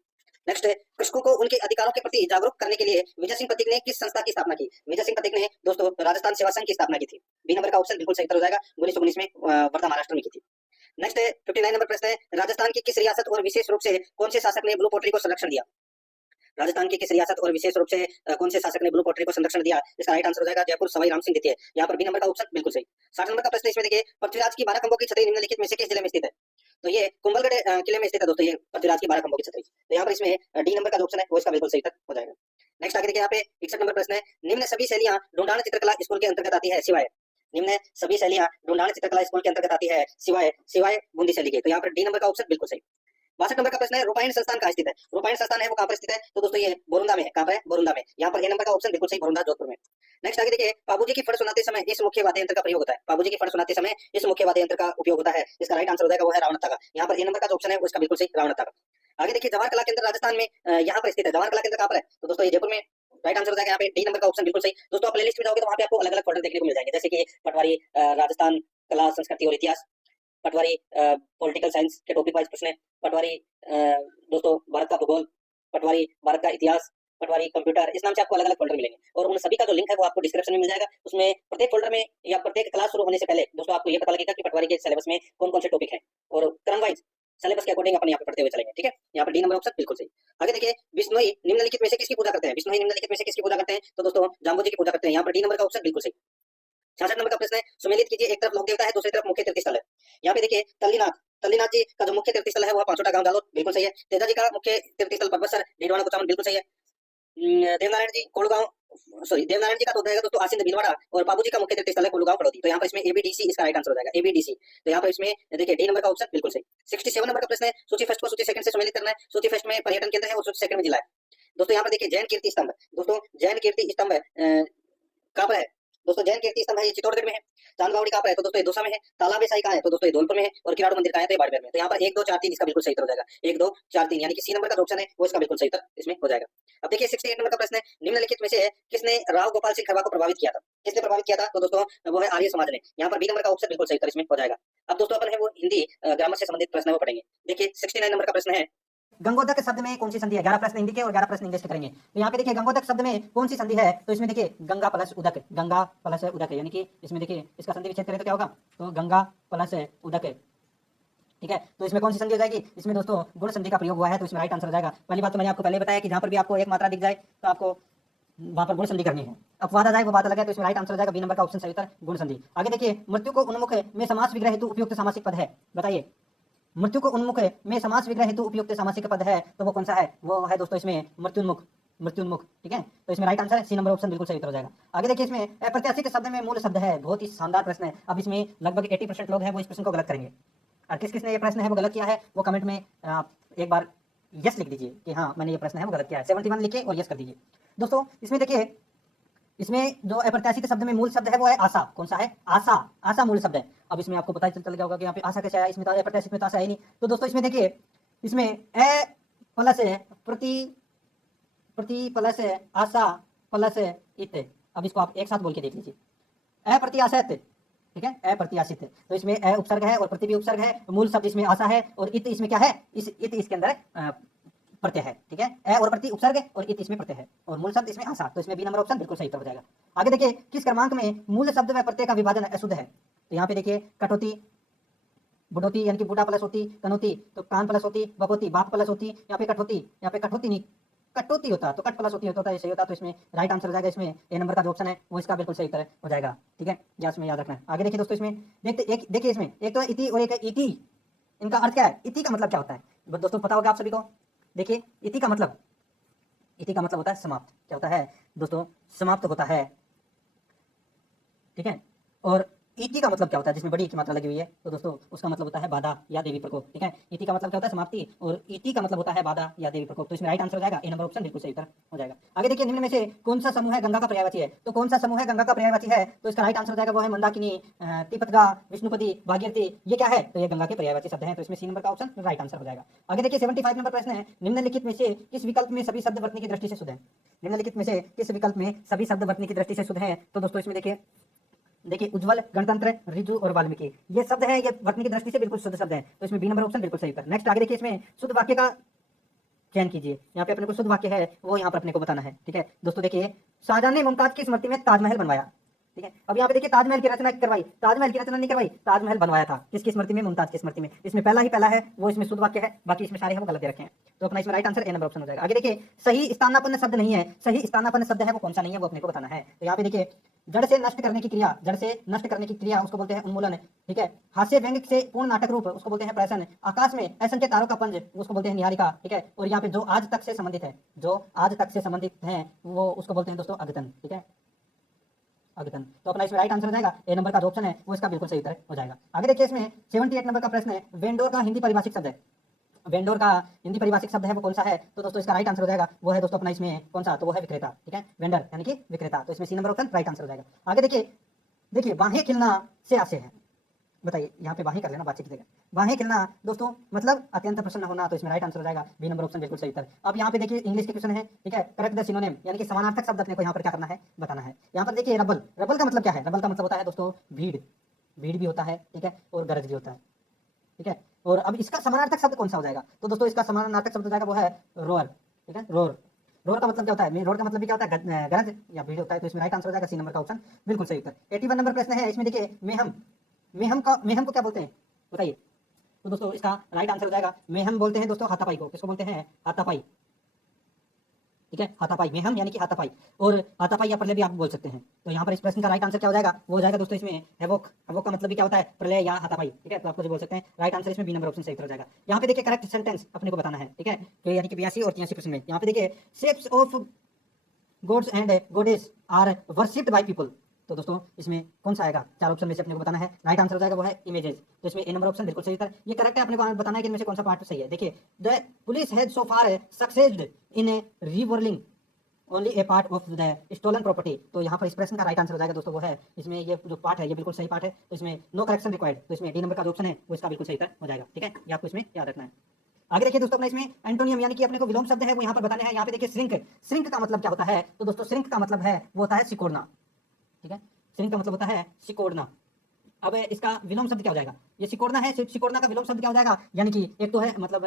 नेक्स्ट है, कृषकों को उनके अधिकारों के प्रति जागरूक करने के लिए विजय सिंह पथिक ने किस संस्था की स्थापना की? विजय सिंह पथिक ने दोस्तों राजस्थान सेवा संघ की स्थापना की थी। बी नंबर का ऑप्शन बिल्कुल सही उत्तर हो जाएगा, 1919 में वर्धा महाराष्ट्र में की थी। नेक्स्ट है, 59 नंबर प्रश्न है, राजस्थान की किस रियासत और विशेष रूप से कौन से शासक ने ब्लू पोट्री को संरक्षण दिया? राजस्थान की किस रियासत और विशेष रूप से कौन से शासक ने ब्लू पोट्री को संरक्षण दिया? इसका राइट आंसर हो जाएगा जयपुर सवाई राम सिंह द्वितीय। यहाँ पर बी नंबर का ऑप्शन बिल्कुल सही। 60 नंबर का प्रश्न इसमें देखिए, पृथ्वीराज की 12 खंभों की छतरी निम्नलिखित में से किस जिले में स्थित है? तो ये कुंभलगढ़ किले में स्थित है दोस्तों, ये पृथ्वीराज की 12 खंभों की छतरी। तो यहाँ पर इसमें डी नंबर का ऑप्शन है वो इसका बिल्कुल सही उत्तर हो जाएगा। नेक्स्ट आगे देखिए, यहाँ पे 61 नंबर प्रश्न है, निम्न सभी शैलियां ढूंढान चित्रकला स्कूल के अंतर्गत आती है सिवाय? निम्न सभी शैलियां ढूंढान चित्रकला स्कूल के अंतर्गत आती है सिवाय बूंदी शैली के। तो यहाँ पर डी नंबर का ऑप्शन बिल्कुल सही। 62 नंबर का प्रश्न है, रूपायण संस्थान कहाँ स्थित है? रूपायण संस्थान है वो कहाँ पर स्थित है? तो दोस्तों ये बोरुंदा में है। कहाँ पर है? बोरुंदा में। यहाँ पर ए नंबर का ऑप्शन बिल्कुल सही, बोरुंदा जोधपुर में। नेक्स्ट आगे देखिए, बाबूजी की फड़ सुनाते समय इस मुख्य वाद्य यंत्र का प्रयोग होता है। बाबूजी की फड़ सुनाते समय इस मुख्य वाद्य यंत्र का उपयोग होता है। इसका राइट आंसर हो जाएगा वो है रावणता का। यहाँ पर ए नंबर का जो ऑप्शन है उसका बिल्कुल सही, रावणता का। आगे देखिए, जवाहर कला केंद्र राजस्थान में यहाँ पर स्थित है। जवाहर कला केंद्र कहाँ पर है? तो दोस्तों ये जयपुर में। राइट आंसर हो जाएगा यहाँ पे डी नंबर का ऑप्शन बिल्कुल सही। दोस्तों आप प्लेलिस्ट में जाओगे तो वहाँ पे आपको अलग अलग फोल्डर देखने को मिल जाएंगे, जैसे कि पटवारी राजस्थान कला संस्कृति और इतिहास, पटवारी पॉलिटिकल साइंस के टॉपिक वाइज प्रश्न है, पटवारी दोस्तों भारत का भूगोल, पटवारी भारत का इतिहास, पटवारी कंप्यूटर, इस नाम से आपको अलग अलग फोल्डर मिलेंगे और उन सभी का जो लिंक है वो आपको डिस्क्रिप्शन में मिल जाएगा। उसमें प्रत्येक फोल्डर में या प्रत्येक क्लास शुरू होने से पहले दोस्तों आपको ये पता लगेगा कि पटवारी के सिलेबस में कौन कौन से टॉपिक हैं और क्रम वाइज सिलेबस के अकॉर्डिंग अपन यहाँ पे पढ़ते हुए चलेंगे। ठीक है, यहाँ पर डी नंबर ऑप्शन बिल्कुल सही। आगे देखिए, विष्णुई निम्नलिखित में से किसकी पूजा करते हैं? विष्णुई निम्नलिखित में से किसकी पूजा करते हैं? तो दोस्तों जाम्बू जी की पूजा करते हैं। यहाँ पर डी नंबर का ऑप्शन बिल्कुल सही। 66 नंबर का प्रश्न है, सुमेलित कीजिए, एक तरफ लोक देवता है दूसरी तरफ मुख्य तीर्थ स्थल है। यहाँ पे देखिए तल्लीनाथ जी का जो मुख्य तीर्थ स्थल है वो पांचोटा गांव जालोर, बिल्कुल सही है। तेजा जी का मुख्य तीर्थ स्थल परबतसर डीडवाना कुचामन, बिल्कुल सही है। देवनारायण जी कोलगांव, सॉरी देवनारायण जी का तो हो जाएगा दोस्तों आसिंद भीलवाड़ा और बाबू जी का मुख्य तीर्थ स्थल है कोलगांव पड़ोती। तो यहाँ पर इसमें एबीडीसी इसका राइट आंसर हो जाएगा, एबीडीसी। तो यहाँ पर इसमें देखिए डी नंबर का ऑप्शन बिल्कुल सही। 67 नंबर का प्रश्न है, सूची फर्स्ट को सूची सेकंड से सम्मिलित करना है। सूची फर्स्ट में पर्यटन केंद्र है और सूची सेकंड में जिला है। दोस्तों यहाँ पर देखिए जैन कीर्ति स्तंभ, दोस्तों जैन कीर्ति स्तंभ कहाँ पर है? दोस्तों जैन कीर्ति स्तंभ है ये चित्तौड़गढ़ में है। चांदबावड़ी कहाँ पर है? तो दोस्तों ये दौसा में है। तालाब साई कहाँ है? तो दोस्तों ये धौलपुर में है। और किराड़ू मंदिर कहाँ है? तो ये बाड़मेर में। तो यहाँ पर 1 2 4 3 इसका बिल्कुल सही उत्तर हो जाएगा। 1 2 4 3 यानी कि सी नंबर का जो ऑप्शन है वो इसका बिल्कुल सही उत्तर इसमें हो जाएगा। अब देखिए 68 नंबर का प्रश्न है, निम्नलिखित में से किसने राव गोपाल सिंह खरवा को प्रभावित किया था? किसने प्रभावित किया था? तो दोस्तों वो है आर्य समाज ने। यहाँ पर बी नंबर का ऑप्शन बिल्कुल सही उत्तर इसमें हो जाएगा। अब दोस्तों अपन है वो हिंदी ग्रामर से संबंधित प्रश्न है वो पढ़ेंगे। देखिए 69 नंबर का प्रश्न है, गंगोदक शब्द में कौन सी संधि है? 11 प्रश्न हिंदी के और 11 प्रश्न इंग्लिश के करेंगे। तो यहाँ पे देखिए गंगोदक शब्द में कौन सी संधि है? तो इसमें देखिए गंगा प्लस उदक, गंगा प्लस उदक, यानी कि इसमें देखिए इसका संधि विच्छेद करें तो क्या होगा? तो गंगा प्लस उदक, ठीक है। तो इसमें कौन सी संधि हो जाएगी? इसमें दोस्तों गुण संधि का प्रयोग हुआ है, तो इसमें राइट आंसर हो जाएगा। पहली बात तो मैंने आपको पहले बताया कि जहां पर भी आपको एक मात्रा दिख जाए तो आपको वहां पर गुण संधि करनी है। अपवाद आ जाए वो बात अलग है। तो इसमें राइट आंसर हो जाएगा बी नंबर का ऑप्शन सही उत्तर गुण संधि। आगे देखिए, मृत्यु को उन्मुख में समास विग्रह हेतु उपयुक्त सामासिक पद है, बताइए। मृत्यु को उन्मुख में समास विग्रह हेतु उपयुक्त सामासिक पद है तो वो कौन सा है? वो है दोस्तों इसमें मृत्युन्मुख, मृत्युन्मुख, ठीक है। तो इसमें राइट आंसर है सी नंबर ऑप्शन बिल्कुल सही उत्तर हो जाएगा। आगे देखिए, इसमें अप्रत्याशित शब्द में मूल शब्द है, बहुत ही शानदार प्रश्न है। अब इसमें लगभग 80% लोग हैं वो इस प्रश्न को गलत करेंगे, और किस किसने ये प्रश्न है वो गलत किया है वो कमेंट में आप एक बार यस लिख दीजिए कि हाँ मैंने ये प्रश्न है वो गलत किया है। 71 लिखिए और यस कर दीजिए। दोस्तों इसमें देखिए, इसमें जो अप्रत्याशित शब्द में मूल शब्द है वो है आशा। कौन सा है? आशा, आशा मूल शब्द है। अब इसमें आपको पता चल गया होगा कि यहाँ पे आशा कैसे आया, इसमें तो अप्रत्याशित में तो आशा है नहीं। तो दोस्तों इसमें देखिए, इसमें ए प्लस प्रति, प्रति प्लस आशा प्लस इत। अब इसको आप एक साथ बोल के देख लीजिए, अप्रत्याशित, ठीक है, अप्रत्याशित। तो इसमें अ उपसर्ग है और प्रति भी उपसर्ग है, मूल शब्द इसमें आशा है और इत इसमें क्या है? इस इत इसके अंदर प्रत्यय है, ठीक है। अ और प्रति उपसर्ग और इत इसमें प्रत्यय है और मूल शब्द इसमें आशा। तो इसमें बी नंबर ऑप्शन बिल्कुल सही उत्तर हो जाएगा। आगे देखिए, किस क्रमांक में मूल शब्द व प्रत्यय का विभाजन अशुद्ध है? तो यहाँ पे देखिए, कटौती, बुढ़ोती यानी कि बूढ़ा प्लस होती, कनौती तो कान प्लस होती, बपोती बाप प्लस होती, यहाँ पे कटौती, यहाँ पे कटौती नहीं कटौती होता तो कट प्लस होती होता है, सही होता। तो इसमें राइट आंसर हो जाएगा, इसमें ए नंबर का जो ऑप्शन है वो इसका बिल्कुल सही उत्तर हो जाएगा, ठीक है। या इसमें याद रखना है। आगे देखिए दोस्तों, इसमें देखते एक देखिए, इसमें एक तो इति और एक इति, इनका अर्थ क्या है? इति का मतलब क्या होता है दोस्तों पता होगा आप सभी को। देखिए इति का मतलब, इति का मतलब होता है समाप्त। क्या होता है दोस्तों? समाप्त होता है, ठीक है। और इति का मतलब क्या होता है? जिसमें बड़ी की मात्रा लगी हुई है तो दोस्तों उसका मतलब होता है बाधा या देवी प्रकोप, ठीक है। इति का मतलब क्या होता है? समाप्ति, और इति का मतलब होता है बाधा या देवी प्रकोप। तो इसमें राइट आंसर हो जाएगा ए नंबर ऑप्शन बिल्कुल सही उत्तर हो जाएगा। आगे देखिए, निम्न में से कौन सा समूह है गंगा का पर्यायवाची है? तो कौन सा समूह है गंगा का पर्यायवाची है? तो इसका राइट आंसर हो जाएगा वो है मंदाकिनी, तिपतगा, विष्णुपति, भागीरथी। ये क्या है? तो ये गंगा के पर्यायवाची शब्द हैं। तो इसमें सी नंबर का ऑप्शन राइट आंसर हो जाएगा। आगे देखिए 75 नंबर प्रश्न है, निम्नलिखित में से किस विकल्प में सभी शब्द वर्तनी की दृष्टि से शुद्ध है? निम्नलिखित में से किस विकल्प में सभी शब्द वर्तनी की दृष्टि से शुद्ध है? तो दोस्तों इसमें देखिए उज्जवल, गणतंत्र, ऋजु और वाल्मीकि, ये शब्द है, ये वर्तनी की दृष्टि से बिल्कुल शुद्ध शब्द है। तो इसमें बी नंबर ऑप्शन बिल्कुल सही है। नेक्स्ट आगे देखिए, इसमें शुद्ध वाक्य का चयन कीजिए। यहाँ पे अपने को शुद्ध वाक्य है वो यहाँ पर अपने को बताना है, ठीक है। दोस्तों देखिए, शाहजहां ने मुमताज की स्मृति में ताजमहल बनवाया, ठीक है। अब यहाँ पे देखिए, ताजमहल की रचना करवाई, ताजमहल की रचना नहीं करवाई, ताजमहल बनवाया था। किसकी स्मृति में? मुमताज की स्मृति में। इसमें पहला ही पहला है वो इसमें शुद्ध वाक्य है, बाकी इसमें सारे हैं वो गलत दे रखे हैं। तो अपना इसमें right answer A number option हो जाएगा। आगे देखिए, सही स्थानापन्न शब्द नहीं है, सही स्थानापन्न शब्द है वो कौन सा नहीं है वो अपने को बताना है। तो यहाँ पे देखिए, जड़ से नष्ट करने की क्रिया, जड़ से नष्ट करने की क्रिया उसको बोलते हैं उन्मूलन, ठीक है। हास्य व्यंग से पूर्ण नाटक रूप उसको बोलते हैं प्रहसन। आकाश में असंख्य तारों का पुंज उसको बोलते हैं निहारिका, ठीक है। और यहाँ पे जो आज तक से संबंधित है, जो आज तक से संबंधित है वो उसको बोलते हैं दोस्तों अद्यतन, ठीक है, अद्यतन। तो अपना इसमें राइट आंसर हो जाएगा ए नंबर का जो ऑप्शन है वो इसका बिल्कुल सही उत्तर हो जाएगा। आगे देखिए, इसमें 78 नंबर का प्रश्न है, वेंडोर का हिंदी परिभाषिक शब्द है, वेंडोर का हिंदी परिभाषिक शब्द है वो कौन सा है? तो दोस्तों इसका राइट आंसर हो जाएगा वो है दोस्तों अपना इसमें कौन सा? तो वो है विक्रेता, ठीक है, वेंडर यानी कि विक्रेता। तो इसमें C number option right answer हो जाएगा। आगे देखिए, देखिए बाहें खिलना से आशय है, बताइए, यहाँ पे बाहें कर लेना बातचीत की जगह। बाहें खिलना दोस्तों मतलब अत्यंत प्रसन्न होना। तो इसमें राइट आंसर हो जाएगा बी नंबर ऑप्शन बिल्कुल सही उत्तर। अब यहाँ पे देखिए इंग्लिश के क्वेश्चन है, ठीक है, करेक्ट द सिनोनिम यानी कि समानार्थक शब्द अपने को यहाँ पर क्या करना है बताना है। यहाँ पर देखिए रबल, रबल का मतलब क्या है? रबल का मतलब होता है दोस्तों भीड़, भीड़ भी होता है, ठीक है, और गरज भी होता है, ठीक है। और अब इसका समानार्थक शब्द कौन सा हो जाएगा? तो दोस्तों इसका समानार्थक शब्द हो जाएगा वो है रोअर, ठीक है। रोर, रोर का मतलब क्या होता है? रोर का मतलब भी क्या होता है? गरज या भीड़ होता है। तो इसमें राइट आंसर हो जाएगा सी नंबर का ऑप्शन बिल्कुल सही उत्तर। 81 नंबर प्रश्न है, इसमें देखिए मेहम, मेहम को क्या बोलते हैं बताइए? तो दोस्तों इसका राइट आंसर हो जाएगा मेहम बोलते हैं दोस्तों हाथापाई को। किसको बोलते हैं? हाथापाई, ठीक है। हाथापाई, मेहम यानी कि हाथापाई, और हाथापाई या प्रलय भी आप बोल सकते हैं। तो यहाँ पर इस प्रश्न का राइट आंसर क्या हो जाएगा? वो हो जाएगा दोस्तों इसमें हेवोक। हेवोक का मतलब भी क्या होता है? प्रलय या हाथापाई, ठीक है। तो आप कुछ बोल सकते हैं, राइट आंसर इसमें बी नंबर ऑप्शन सही हो जाएगा। यहाँ पे देखिए करेक्ट सेंटेंस अपने को बताना है, ठीक है। तो यानी कि 82 और 83 प्रश्न में यहाँ पे देखिए shapes of gods and goddess are worshipped by people. तो दोस्तों इसमें कौन सा आएगा? चार ऑप्शन में से अपने को बताना है। राइट आंसर हो जाएगा वो है इमेजेस। तो इसमें ए नंबर ऑप्शन बिल्कुल सही था। ये करेक्ट है, अपने को बताना है कि इनमें से कौन सा पार्ट सही है। देखिए the police has so far succeeded in revolving only a part of the stolen property. तो यहाँ पर इस प्रश्न का राइट आंसर हो जाएगा दोस्तों वो है इसमें ये जो पार्ट है ये बिल्कुल सही पार्ट है। तो इसमें नो करेक्शन रिक्वायर्ड। तो इसमें डी नंबर का जो ऑप्शन है वो इसका बिल्कुल सही हो जाएगा, ठीक है। ये आपको इसमें याद रखना है। आगे देखिए दोस्तों अपने इसमें एंटोनियम यानी कि अपने को विलोम शब्द है वो यहाँ पर बताने हैं। यहाँ पे देखिए श्रिंक, श्रिंक का मतलब क्या होता है? तो दोस्तों श्रिंक का मतलब है वो होता है सिकोड़ना, ठीक है। श्रिंक का मतलब होता है सिकोड़ना। अब इसका विलोम शब्द क्या हो जाएगा? ये सिकोड़ना है, सिकोड़ना का विलोम शब्द क्या हो जाएगा? यानी कि एक तो है मतलब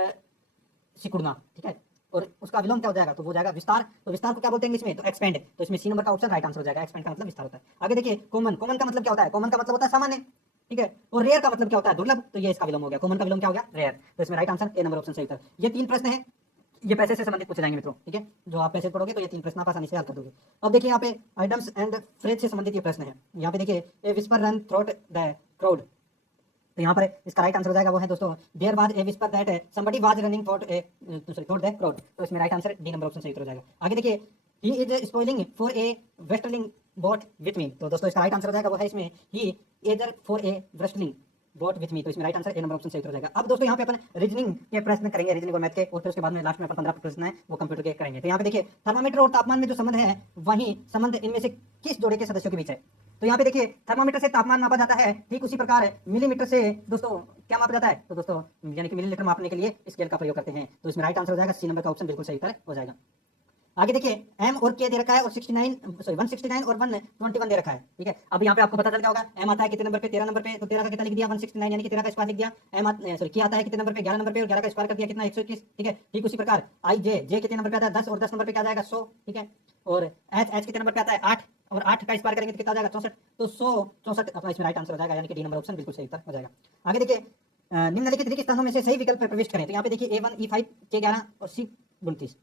सिकुड़ना, ठीक है, और उसका विलोम क्या हो जाएगा? तो वो जाएगा विस्तार। तो विस्तार को क्या बोलते हैं इसमें? तो एक्सपेंड। तो इसमें सी नंबर का ऑप्शन राइट आंसर हो जाएगा। एक्सपेंड का मतलब विस्तार होता है। आगे देखिए कॉमन, कॉमन का मतलब क्या होता है? कॉमन का मतलब होता है सामान्य, ठीक है। और रेयर का मतलब क्या होता है? दुर्लभ। तो ये इसका विलोम हो गया। कॉमन का विलोम क्या हो गया? रेयर। तो इसमें right answer A number option सही था। ये तीन प्रश्न है, ये पैसे से संबंधित पूछे जाएंगे मित्रों, ठीक है। जो आप पैसे पढ़ोगे तो ये तीन प्रश्न आप आसानी से हल कर दोगे। अब देखिए यहाँ पे आइटम्स एंड फ्रेज से संबंधित ये प्रश्न है। यहाँ पे देखिए ए whisper run throat the crowd. तो यहाँ पर इसका राइट आंसर हो जाएगा वो है दोस्तों there was a whisper that somebody was running through the crowd. तो इसमें right answer D number option सही हो जाएगा। आगे देखिए he is spoiling for a wrestling bout with me. तो दोस्तों इसका राइट आंसर हो जाएगा वो है इसमें he is for a wrestling bout with me. तो इसमें right answer A number option सही हो जाएगा। अब दोस्तों यहाँ पे अपन रीजनिंग के प्रश्न करेंगे, रीजनिंग और मैथ के, और फिर उसके बाद में लास्ट में अपन 15 प्रश्न है वो कंप्यूटर के करेंगे। तो यहाँ पे देखिए थर्मामीटर और तापमान में जो संबंध है वही संबंध इनमें से किस जोड़े के सदस्यों के बीच है? तो यहाँ पे देखिए थर्मामीटर से तापमान नापा जाता है, ठीक उसी प्रकार मिलीमीटर से दोस्तों क्या मापा जाता है? तो दोस्तों यानी कि मिलीलीटर मापने के लिए स्केल का प्रयोग करते हैं। तो इसमें राइट आंसर हो जाएगा सी नंबर का ऑप्शन बिल्कुल सही हो जाएगा। आगे देखिए एम और के दे रखा है और 169 और 121 दे रखा है, ठीक है। अब यहाँ पे आपको पता चल क्या होगा? एम आता है कितने नंबर पे? 13 नंबर पे। तो 13 का कितना लिख दिया? 169 यानी कि 13 का स्क्वायर लिख दिया। के आता है कितने नंबर पे? 11 नंबर पे, और 11 का स्क्वायर कर दिया कितना? 121, ठीक है। ठीक उसी प्रकार आई जे कितने नंबर पे आता है? 10, और 10 नंबर पे क्या जाएगा? 100, ठीक है। और एच कितने नंबर पे आता है? 8, और 8 का स्क्वायर करेंगे तो कितना आ जाएगा? 64। तो 164 अपना इसमें राइट आंसर हो जाएगा, यानी कि डी नंबर ऑप्शन बिल्कुल सही हो जाएगा। आगे देखिए निम्नलिखित रिक्त स्थानों में से सही विकल्प प्रविष्ट करें। तो यहाँ पे देखिए A1 E5 K11 और C29।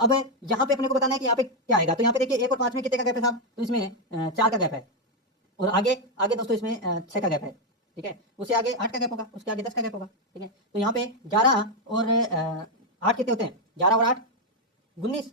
अब यहाँ पे अपने को बताना है कि यहाँ पे क्या आएगा। तो यहाँ पे देखिए 1 और 5 में कितने का गैप है साहब? तो इसमें 4 का गैप है, और आगे आगे दोस्तों इसमें 6 का गैप है, ठीक है। उससे आगे 8 का गैप होगा, उसके आगे 10 का गैप होगा, ठीक है। तो यहाँ पे 11 और 8 कितने होते हैं? 11 और 8 19,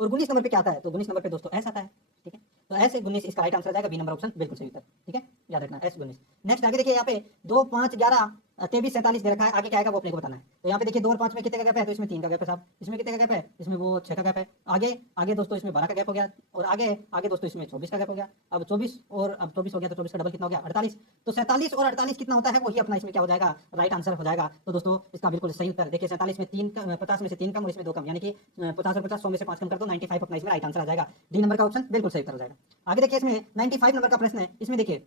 और 19 नंबर पे क्या आता है? तो 19 नंबर पे दोस्तों एस आता है, ठीक है। तो एस 19 इसका राइट आंसर हो जाएगा, बी नंबर ऑप्शन बिल्कुल सही उत्तर, ठीक है, याद रखना एस 19। नेक्स्ट आगे देखिए यहाँ पे 2 5 11 23 47 दे रखा है, आगे क्या आएगा वो अपने को बताना है। तो यहाँ पे देखिए 2 और 5 में कितने का गैप है? तो इसमें 3 का गैप है साहब। इसमें कितने का गैप है? इसमें वो 6 का गैप है। आगे आगे दोस्तों इसमें 12 का गैप हो गया, और आगे आगे दोस्तों इसमें 24 का गैप हो गया। अब 24 और अब 24 हो गया तो 24 का डबल कितना हो गया? 48। तो 47 और 48 कितना होता है? वही अपना इसमें क्या हो जाएगा? राइट आंसर हो जाएगा। तो दोस्तों इसका बिल्कुल सही उत्तर देखिए 47 में 3 50 में से 3 कम और इसमें 2 कम, यानी कि 50 और 50 100 में से 5 कम कर दो 95 अपना इसमें राइट आंसर आ जाएगा। डी नंबर का ऑप्शन बिल्कुल सही उत्तर हो जाएगा। आगे देखिए इसमें 95 नंबर का प्रश्न है। इसमें देखिए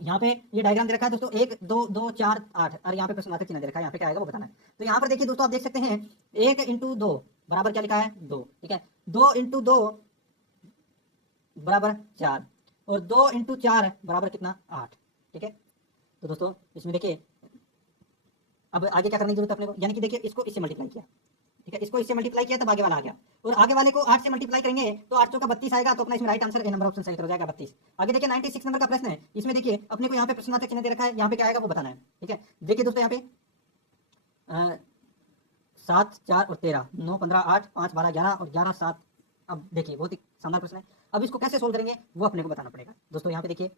यहाँ पे ये डायग्राम दे रखा है दोस्तों 1 2 2 4 8, और यहाँ पे प्रश्नार्थक चिन्ह दे रखा है, यहाँ पे क्या आएगा वो बताना है। तो यहाँ पर देखिए दोस्तों आप देख सकते हैं 1 × 2 बराबर क्या लिखा है? 2, ठीक है। 2 × 2 बराबर 4, और 2 × 4 बराबर कितना? 8, ठीक है। तो दोस्तों इसमें देखिए अब आगे क्या करने की जरूरत है अपने को, यानी कि देखिए इसको इससे मल्टीप्लाई किया, ठीक है, इसको इससे मल्टीप्लाई किया तब आगे वाला आ गया, और आगे वाले को 8 से मल्टीप्लाई करेंगे तो 8 का 32 आएगा। तो अपना इसमें right answer A number option सही हो जाएगा 32। आगे देखिए 96 नंबर का प्रश्न है। इसमें देखिए अपने को यहाँ पे प्रश्नार्थक चिन्ह दे रखा है, यहाँ पे क्या आएगा वो बताना है, ठीक है। देखिए दोस्तों यहाँ पे 7 4 और 13 9 15 8 5 12 11 और 11 7। अब देखिए बहुत ही शानदार प्रश्न है। अब इसको कैसे सोल्व करेंगे वो अपने को बताना पड़ेगा दोस्तों। यहाँ पे देखिए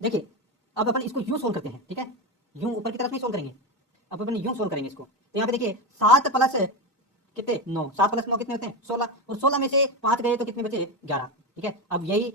देखिए अब अपन इसको यूं सोल्व करते हैं, ठीक है, यूं ऊपर की तरफ नहीं सोल्व करेंगे, अब अपन यूं सोल्व करेंगे इसको। तो यहाँ पे देखिए 7 प्लस कितने 9, 7 प्लस 9 कितने होते हैं? 16, और 16 में से 5 गए तो कितने बचे? 11, ठीक है। अब यही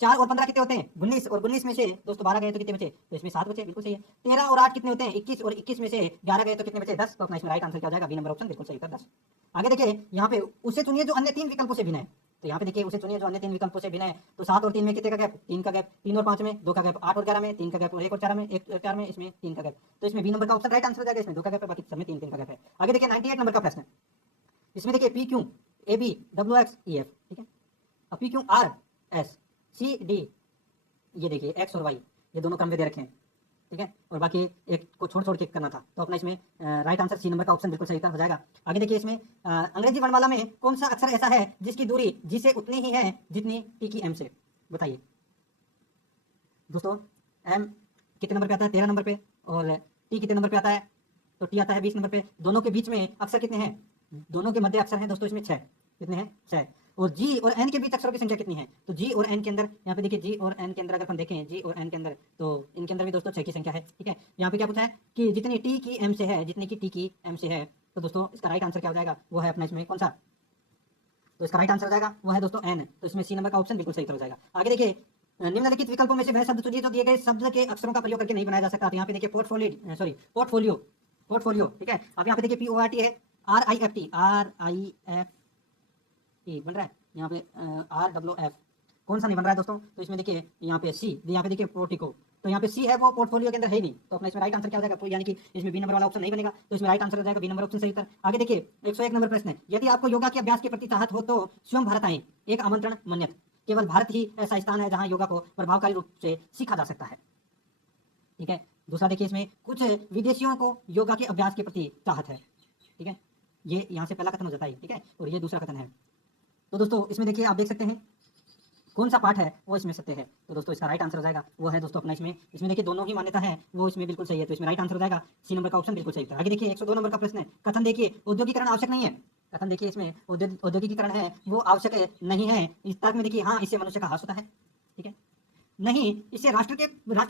4 और 15 कितने होते हैं? 19, और 19 में से दोस्तों 12 गए तो कितने बचे? तो इसमें 7 बचे, बिल्कुल सही है। 13 और 8 कितने होते हैं? 21, और 21 में से 11 गए तो कितने बचे? 10। तो अपना इसमें राइट आंसर क्या हो जाएगा? बी नंबर ऑप्शन बिल्कुल सही उत्तर 10। आगे देखिए यहाँ पे उसे चुनिए जो अन्य 3 विकल्पों से भिन्न है। तो यहाँ पे देखिए उसे चुनिए जो अन्य 3 विकल्पों से भिन्न है। तो 7 और 3 में कितने का गैप? 3 का गैप। 3 और 5 में 2 का गैप। 8 और 11 में 3 का गैप, और 1 और 4 में 1 और 4 में इसमें 3 का गैप। तो इसमें बी नंबर का ऑप्शन राइट आंसर हो जाएगा। इसमें 2 का गैप है, बाकी सब में 3 का गैप है। आगे देखिए 98 नंबर का प्रश्न है। इसमें देखिए P Q A B W X E F, ठीक है। अब P Q R S C D, ये देखिए एक्स और वाई ये दोनों क्रम में दे रखे हैं, ठीक है। और बाकी एक को छोड़ छोड़ के करना था, तो अपना इसमें राइट आंसर सी नंबर का ऑप्शन बिल्कुल सही हो जाएगा। आगे देखिए इसमें अंग्रेजी वर्णमाला में कौन सा अक्षर ऐसा है जिसकी दूरी जी से उतनी ही है जितनी टी की एम से, बताइए दोस्तों। एम कितने नंबर पे आता है? 13 नंबर पे। और टी कितने नंबर पे आता है? तो टी आता है 20 नंबर पे। दोनों के बीच में अक्षर कितने हैं? दोनों के मध्य अक्षर हैं दोस्तों इसमें 6। कितने हैं? 6। और जी और एन के बीच अक्षरों की संख्या कितनी है? तो जी और एन के अंदर, यहाँ पे देखिए जी और एन के अंदर अगर हम देखें जी और एन के अंदर, तो इनके अंदर भी दोस्तों 6 की संख्या है, ठीक है। यहाँ पे क्या पूछा है कि जितनी टी की एम से है, जितनी की टी की एम से है, तो दोस्तों इसका राइट आंसर क्या हो जाएगा? वो है अपना इसमें कौन सा? तो इसका राइट आंसर हो जाएगा वो है दोस्तों एन। तो इसमें सी नंबर का ऑप्शन बिल्कुल सही हो जाएगा। आगे देखिए निम्नलिखित विकल्पों में से वह शब्द चुनिए जो दिए गए शब्द के अक्षरों का प्रयोग करके नहीं बनाया जा सकता। तो यहाँ पे देखिए पोर्टफोलियो, ठीक है। अब यहाँ पे देखिए PORT है, RIFT बन रहा है, यहाँ पे RWF कौन सा नहीं बन रहा है दोस्तों? तो इसमें देखिए यहाँ पे सी, यहाँ पे देखिए पोर्टिको, तो यहाँ पे सी है वो पोर्टफोलियो के अंदर है ही नहीं, तो अपना इसमें राइट आंसर क्या हो जाएगा? तो यानी कि इसमें बी नंबर वाला ऑप्शन नहीं बनेगा, तो इसमें राइट आंसर हो जाएगा बी नंबर ऑप्शन सही उत्तर। आगे देखिए 101 नंबर प्रश्न है, यदि आपको योगा के अभ्यास के प्रति चाहत हो तो स्वयं भारत आए, एक आमंत्रण मन्यत। केवल भारत ही ऐसा स्थान है जहाँ योगा को प्रभावकारी रूप से सीखा जा सकता है, ठीक है। दूसरा देखिए इसमें कुछ विदेशियों को योगा के अभ्यास के प्रति चाहत है, ठीक है। ये यहाँ से पहला कथन हो जाता है, ठीक है, और ये दूसरा कथन है। तो दोस्तों इसमें देखिए आप देख सकते हैं कौन सा पार्ट है वो इसमें सत्य है, तो दोस्तों इसका राइट आंसर हो जाएगा वो है दोस्तों अपना इसमें देखिए दोनों ही मान्यता है वो इसमें बिल्कुल सही है, तो इसमें राइट आंसर हो जाएगा सी नंबर का ऑप्शन बिल्कुल सही था। आगे देखिए 102 नंबर का प्रश्न है, कथन देखिए औद्योगिकरण आवश्यक नहीं है। कथन देखिए इसमें औद्योगिकरण है वो आवश्यक नहीं है। इस तर्क में देखिए हाँ इससे मनुष्य का हास होता है, ठीक है, नहीं इससे राष्ट्र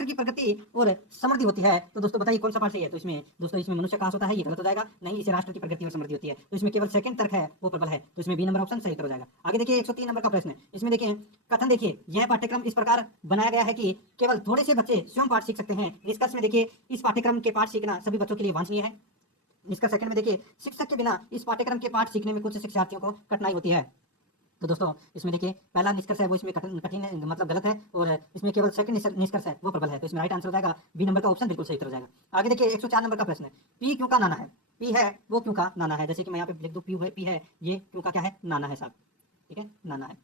की प्रगति और समृद्धि होती है। तो दोस्तों बताइए कौन सा पार्ट सही है? तो इसमें दोस्तों इसमें मनुष्य का हास होता है, ये गलत हो जाएगा। नहीं इससे राष्ट्र की प्रगति और समृद्धि होती है, तो इसमें केवल सेकंड तर्क है वो प्रबल है, तो इसमें बी नंबर ऑप्शन सही हो जाएगा। आगे देखिए 103 नंबर का प्रश्न है, इसमें देखिए कथन देखिए यह पाठ्यक्रम इस प्रकार बनाया गया है कि केवल थोड़े से बच्चे स्वयं पाठ सीख सकते हैं। निष्कर्ष में देखिए इस पाठ्यक्रम के पाठ सीखना सभी बच्चों के लिए वांछनीय है। निष्कर्ष सेकंड में देखिए शिक्षक के बिना इस पाठ्यक्रम के पाठ सीखने में कुछ शिक्षार्थियों को कठिनाई होती है। तो दोस्तों इसमें देखिए पहला निष्कर्ष है वो इसमें कठिन है, मतलब गलत है, और इसमें केवल सेकंड निष्कर्ष है वो प्रबल है, तो इसमें राइट आंसर हो जाएगा बी नंबर का ऑप्शन बिल्कुल सही हो जाएगा। आगे देखिए 104 नंबर का प्रश्न है, पी क्यों का नाना है? पी है वो क्यों का नाना है, जैसे कि मैं यहाँ पे लिख दूँ पी है ये क्यों का क्या है? नाना है साहब, ठीक है, नाना है।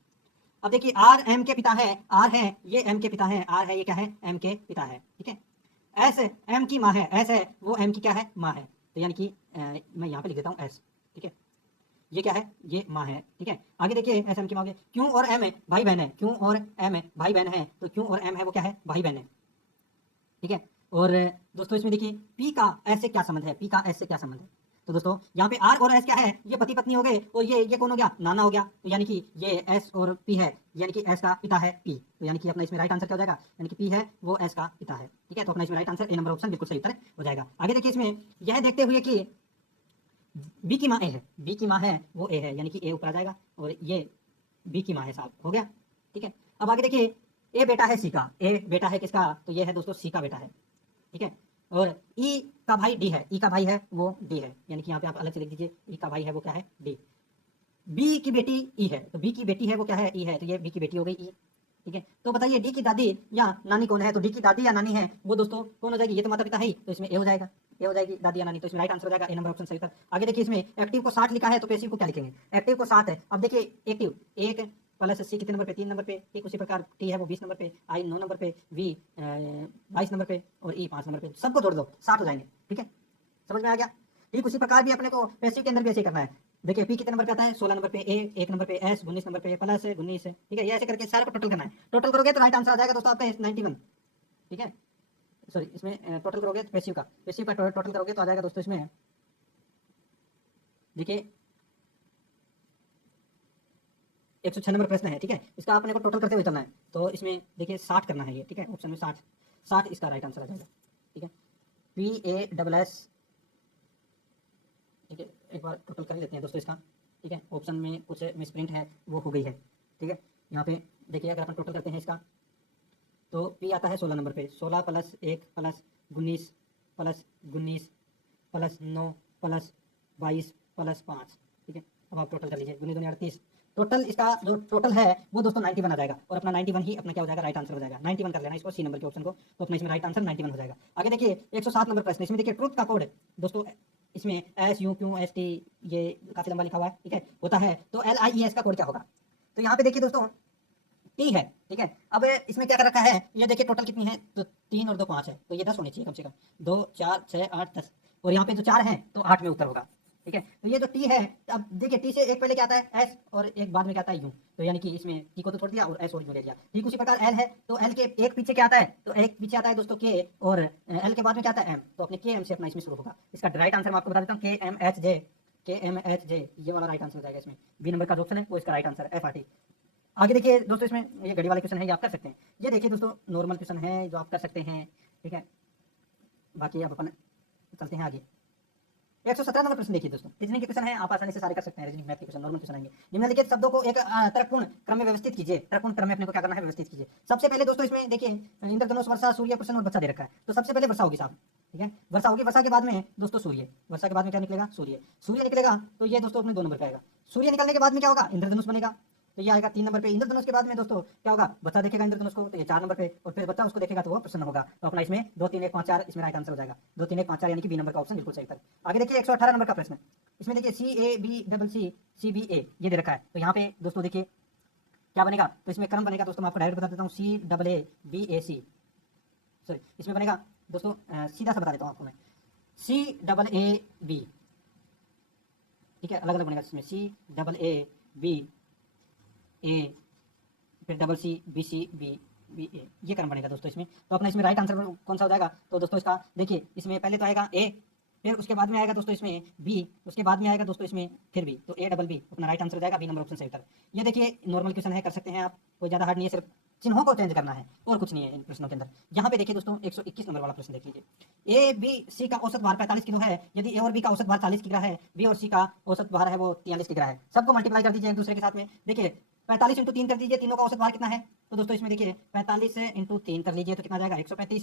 अब देखिए आर एम के पिता है, आर है ये एम के पिता है, आर है ये क्या है? एम के पिता है, ठीक है। एस एम की माँ है, एस है वो एम की क्या है? माँ है, तो यानी कि मैं यहाँ पे लिख देता हूँ एस, ठीक है, ये क्या है? ये माँ है, ठीक है। आगे देखिए एस एम की माँ, क्यों और एम है भाई बहन है, क्यों और एम भाई बहन है, तो क्यों और एम है वो क्या है? भाई बहन है, ठीक है। और दोस्तों इसमें देखिए पी का एस से क्या संबंध है? पी का एस से क्या संबंध है? तो दोस्तों यहाँ पे आर और एस क्या है? ये पति पत्नी हो गए, और ये कौन हो गया? नाना हो गया, तो यानी कि ये एस और पी है, यानी कि एस का पिता है पी, तो यानी कि अपना इसमें राइट आंसर क्या हो जाएगा? यानी कि पी है वो एस का पिता है, ठीक है, तो अपना इसमें right answer A number option बिल्कुल सही उत्तर हो जाएगा। आगे देखिए इसमें यह देखते हुए कि बी की माँ ए है, बी की माँ है वो ए है, यानी कि ए ऊपर आ जाएगा, और ये बी की माँ है साहब, हो गया, ठीक है। अब आगे देखिए ए बेटा है सी का, ए बेटा है किसका? तो ये है दोस्तों सी का बेटा है, ठीक है। और ई का भाई डी है, ई का भाई है वो डी है, यानी कि यहाँ पे आप अलग से लिख दीजिए ई का भाई है वो क्या है? डी। बी की बेटी ई है, तो बी की बेटी है वो क्या है? ई है, तो ये बी की बेटी हो गई ई, ठीक है। तो बताइए डी की दादी या नानी कौन है? तो डी की दादी या नानी है वो दोस्तों कौन हो जाएगी? ये तो माता पिता है ही, तो इसमें ए हो जाएगा, ये हो जाएगी दादी या नानी, तो इसमें राइट आंसर हो जाएगा ए नंबर ऑप्शन सही था। आगे देखिए इसमें एक्टिव को 60 लिखा है, तो पैसिव को क्या लिखेंगे? एक्टिव को 7 है। अब देखिए एक्टिव 1 प्लस सी कितने नंबर पे? 3 नंबर पे, ठीक उसी प्रकार टी है वो 20 नंबर पे, आई 9 नंबर पे, वी 22 नंबर पे, और ई 5 नंबर पे, सबको जोड़ दो 60 हो जाएंगे, ठीक है, समझ में आ गया। ठीक उसी प्रकार भी अपने को पैसिव के अंदर भी ऐसे करना है। देखिए पी कितने नंबर पे आता है? 16 नंबर पे, ए 1 नंबर पे, एस 19 नंबर पे, प्लस 19, ठीक है, ये ऐसे करके सारे को टोटल करना है। टोटल करोगे तो राइट आंसर आ जाएगा दोस्तों आपका 91, ठीक है। सॉरी इसमें टोटल करोगे तो पैसिव का टोटल करोगे तो आ जाएगा दोस्तों इसमें देखिए 106 नंबर प्रश्न है, ठीक है, इसका आपने को टोटल करते हुए चलना है, तो इसमें देखिए 60 करना है ये, ठीक है, ऑप्शन में 60 इसका राइट आंसर आ जाएगा, ठीक है। पी ए डबल एस, ठीक है, एक बार टोटल कर लेते हैं दोस्तों इसका, ठीक है, ऑप्शन में कुछ मिसप्रिंट है वो हो गई है, ठीक है। यहाँ पे देखिए अगर अपन टोटल करते हैं इसका तो पी आता है 16 नंबर पे, 16 plus 1 plus 19 plus 19 plus 9 plus 22 plus 5, ठीक है। अब आप टोटल कर लीजिए, 19 दूनी 38, टोटल इसका जो टोटल है वो दोस्तों 91 आ जाएगा, और अपना 91 ही अपना क्या हो जाएगा? राइट आंसर हो जाएगा। 91 कर लेना इसको सी नंबर के ऑप्शन को, तो अपना इसमें राइट आंसर 91 हो जाएगा। आगे देखिए 107 नंबर प्रश्न, इसमें देखिए ट्रुथ का कोड दोस्तों इसमें SUQST ये काफ़ी लंबा लिखा हुआ है, ठीक है, होता है, तो LIES का कोड क्या होगा? तो यहाँ पे देखिए दोस्तों T है, ठीक है। अब इसमें क्या कर रखा है, ये देखिए टोटल कितनी है, तो 3 और 2 5 है, तो ये 10 होनी चाहिए कम से कम, 2 4 6 8 10, और यहाँ पे जो 4 हैं तो 8 में उत्तर होगा, ठीक है। तो ये जो T है, अब देखिए T से एक पहले क्या आता है S और एक बाद में क्या आता है U, तो यानी कि इसमें T को तो छोड़ दिया और S और U ले लिया। ठीक उसी प्रकार L है, तो L के एक पीछे क्या आता है, तो एक पीछे आता है दोस्तों K, और L के बाद में क्या आता है M, तो अपने KM से अपना इसमें शुरू होगा। इसका राइट आंसर मैं आपको बता देता हूँ, KMHJ ये वाला राइट आंसर हो जाएगा। इसमें बी नंबर का जो ऑप्शन है वो इसका राइट आंसर है, FRT। आगे देखिए दोस्तों, इसमें ये घड़ी वाले क्वेश्चन है, ये आप कर सकते हैं। ये देखिए दोस्तों नॉर्मल क्वेश्चन है जो आप कर सकते हैं, ठीक है। बाकी अब अपन चलते हैं आगे। 117 नंबर प्रश्न देखिए दोस्तों, रीजनिंग के क्वेश्चन है, आप आसानी से सारे कर सकते हैं। रीजनिंग मैथ के क्वेश्चन, नॉर्मल क्वेश्चन आएंगे। निम्नलिखित शब्दों को एक तर्कपूर्ण क्रम में व्यवस्थित कीजिए। तर्कपूर्ण क्रम में अपने को क्या करना है, व्यवस्थित कीजिए। सबसे पहले दोस्तों इसमें देखिए इंद्रधनुष, वर्षा, सूर्य, प्रश्न और बच्चा दे रखा है, तो सबसे पहले वर्षा होगी साहब, ठीक है। वर्षा होगी, वर्षा के बाद में दोस्तों सूर्य, वर्षा के बाद में क्या निकलेगा, सूर्य। सूर्य निकलेगा तो ये दोस्तों अपने 2 नंबर पे आएगा। सूर्य निकलने के बाद में क्या होगा, इंद्रधनुष बनेगा, तो ये आएगा 3 नंबर पे। इंद्रधनुष के बाद में दोस्तों क्या होगा, बच्चा देखेगा इंद्रधनुष को, तो ये 4 नंबर पे, और फिर बच्चा उसको देखेगा तो वो प्रश्न होगा। तो अपना इसमें 2 3 1 5 4 इसमें राइट आंसर हो जाएगा। 2 3 1 5 4 यानी कि बी नंबर का ऑप्शन बिल्कुल सही उत्तर। आगे देखिए 118 नंबर का प्रश्न, इसमें देखिए CABCCBA ये दे रखा है, तो यहाँ पे दोस्तों देखिए क्या बनेगा, तो इसमें क्रम बनेगा दोस्तों, मैं आपको डायरेक्ट बता देता हूँ, CAABAC, सॉरी इसमें बनेगा दोस्तों सीधा सा बता देता हूँ आपको मैं, CAAB, ठीक है, अलग अलग बनेगा। इसमें CAAB A फिर CCBCBA ये क्रम बनेगा दोस्तों इसमें। तो अपना इसमें राइट आंसर कौन सा हो जाएगा, तो दोस्तों इसका देखिए इसमें पहले तो आएगा A, फिर उसके बाद में आएगा दोस्तों इसमें B, उसके बाद में आएगा दोस्तों इसमें फिर B, तो ABB अपना राइट आंसर हो जाएगा, बी नंबर ऑप्शन सही उत्तर। ये देखिए नॉर्मल क्वेश्चन है, कर सकते हैं आप, कोई ज़्यादा हार्ड नहीं है, सिर्फ चिन्हों को चेंज करना है और कुछ नहीं है इन प्रश्नों के अंदर। यहाँ पे देखिए दोस्तों 121 नंबर वाला प्रश्न देख लीजिए। ABC का औसत भार 45 किलो है, यदि A और B का औसत भार 40 किलो है, B और C का औसत भार है वो 43 किलो है। सबको मल्टीप्लाई कर दीजिए एक दूसरे के साथ में। देखिए 45 × 3 कर दीजिए, तीनों का औसत भार कितना है, तो दोस्तों इसमें देखिए 45 × 3 कर लीजिए तो कितना जाएगा, 135,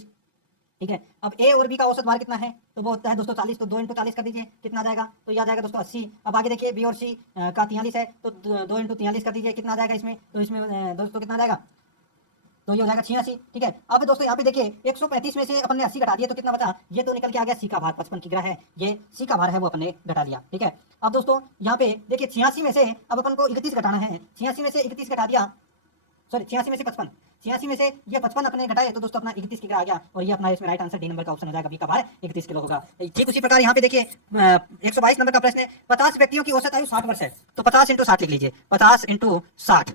ठीक है। अब A और B का औसत भार कितना है, तो वो होता है दोस्तों 40, तो 2 × 40 कर दीजिए, कितना जाएगा, तो यह आ जाएगा दोस्तों 80। अब आगे देखिए B और C का 43 है, तो 2 × 43 कर दीजिए, कितना जाएगा इसमें, तो इसमें दोस्तों कितना जाएगा, तो ये हो जाएगा 86, ठीक है। अब दोस्तों यहाँ पे देखिए 135 में से अपन ने 80 घटा दिया तो कितना बचा, ये तो निकल के आ गया, C का भार 55 किलो है, ये C का भार है वो अपन ने घटा लिया, ठीक है। अब दोस्तों यहाँ पे देखिए 86 में से अब अपन को 31 घटाना है, 86 में से 31 घटा दिया, सॉरी 86 में से 55, 86 में से ये 55 अपने घटाए तो दोस्तों अपना 31 किलो आ गया, और ये अपना इसमें राइट आंसर डी नंबर का ऑप्शन हो जाएगा, बी का भार 31 किलो होगा। ठीक उसी प्रकार यहाँ पे देखिए 122 नंबर का प्रश्न है, 50 व्यक्तियों की औसत आयु 60 वर्ष है, तो 50 × 60 लिख लीजिए, 50 × 60,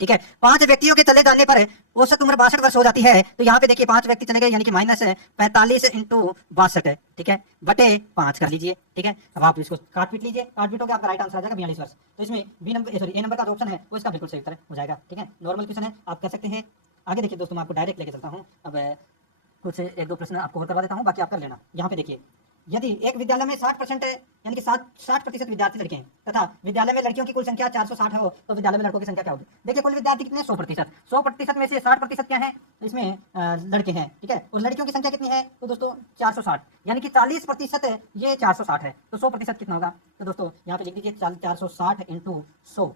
ठीक है। 5 व्यक्तियों के चले जाने पर औसत उम्र 62 वर्ष हो जाती है, तो यहाँ पे देखिए 5 व्यक्ति चले गए यानी कि माइनस 45 × 62 है, ठीक है, बटे 5 कर लीजिए, ठीक है। अब आप इसको काट पीट लीजिए, काट पीट हो गया, आपका राइट आंसर आ जाएगा 42 वर्ष। तो इसमें बी नंबर सॉरी ए नंबर का जो ऑप्शन है वो इसका बिल्कुल सही उत्तर हो जाएगा, ठीक है। नॉर्मल क्वेश्चन है, आप कर सकते हैं। आगे देखिए दोस्तों मैं आपको डायरेक्ट लेके चलता हूँ, अब कुछ 1-2 प्रश्न आपको और करवा देता हूँ, बाकी आप कर लेना। यहाँ पे देखिए यदि एक विद्यालय में 60% यानी कि 60% विद्यार्थी लड़के हैं तथा विद्यालय में लड़कियों की कुल संख्या 460 हो, तो विद्यालय में लड़कों की संख्या क्या होगी। देखिए कुल विद्यार्थी कितने, 100% में से 60% क्या है, इसमें लड़के हैं, ठीक है, और लड़कियों की संख्या कितनी है, तो दोस्तों 460, यानी कि 40% ये 460 है, तो 100% कितना होगा, तो दोस्तों यहाँ पे लिख दीजिए 460 × 100,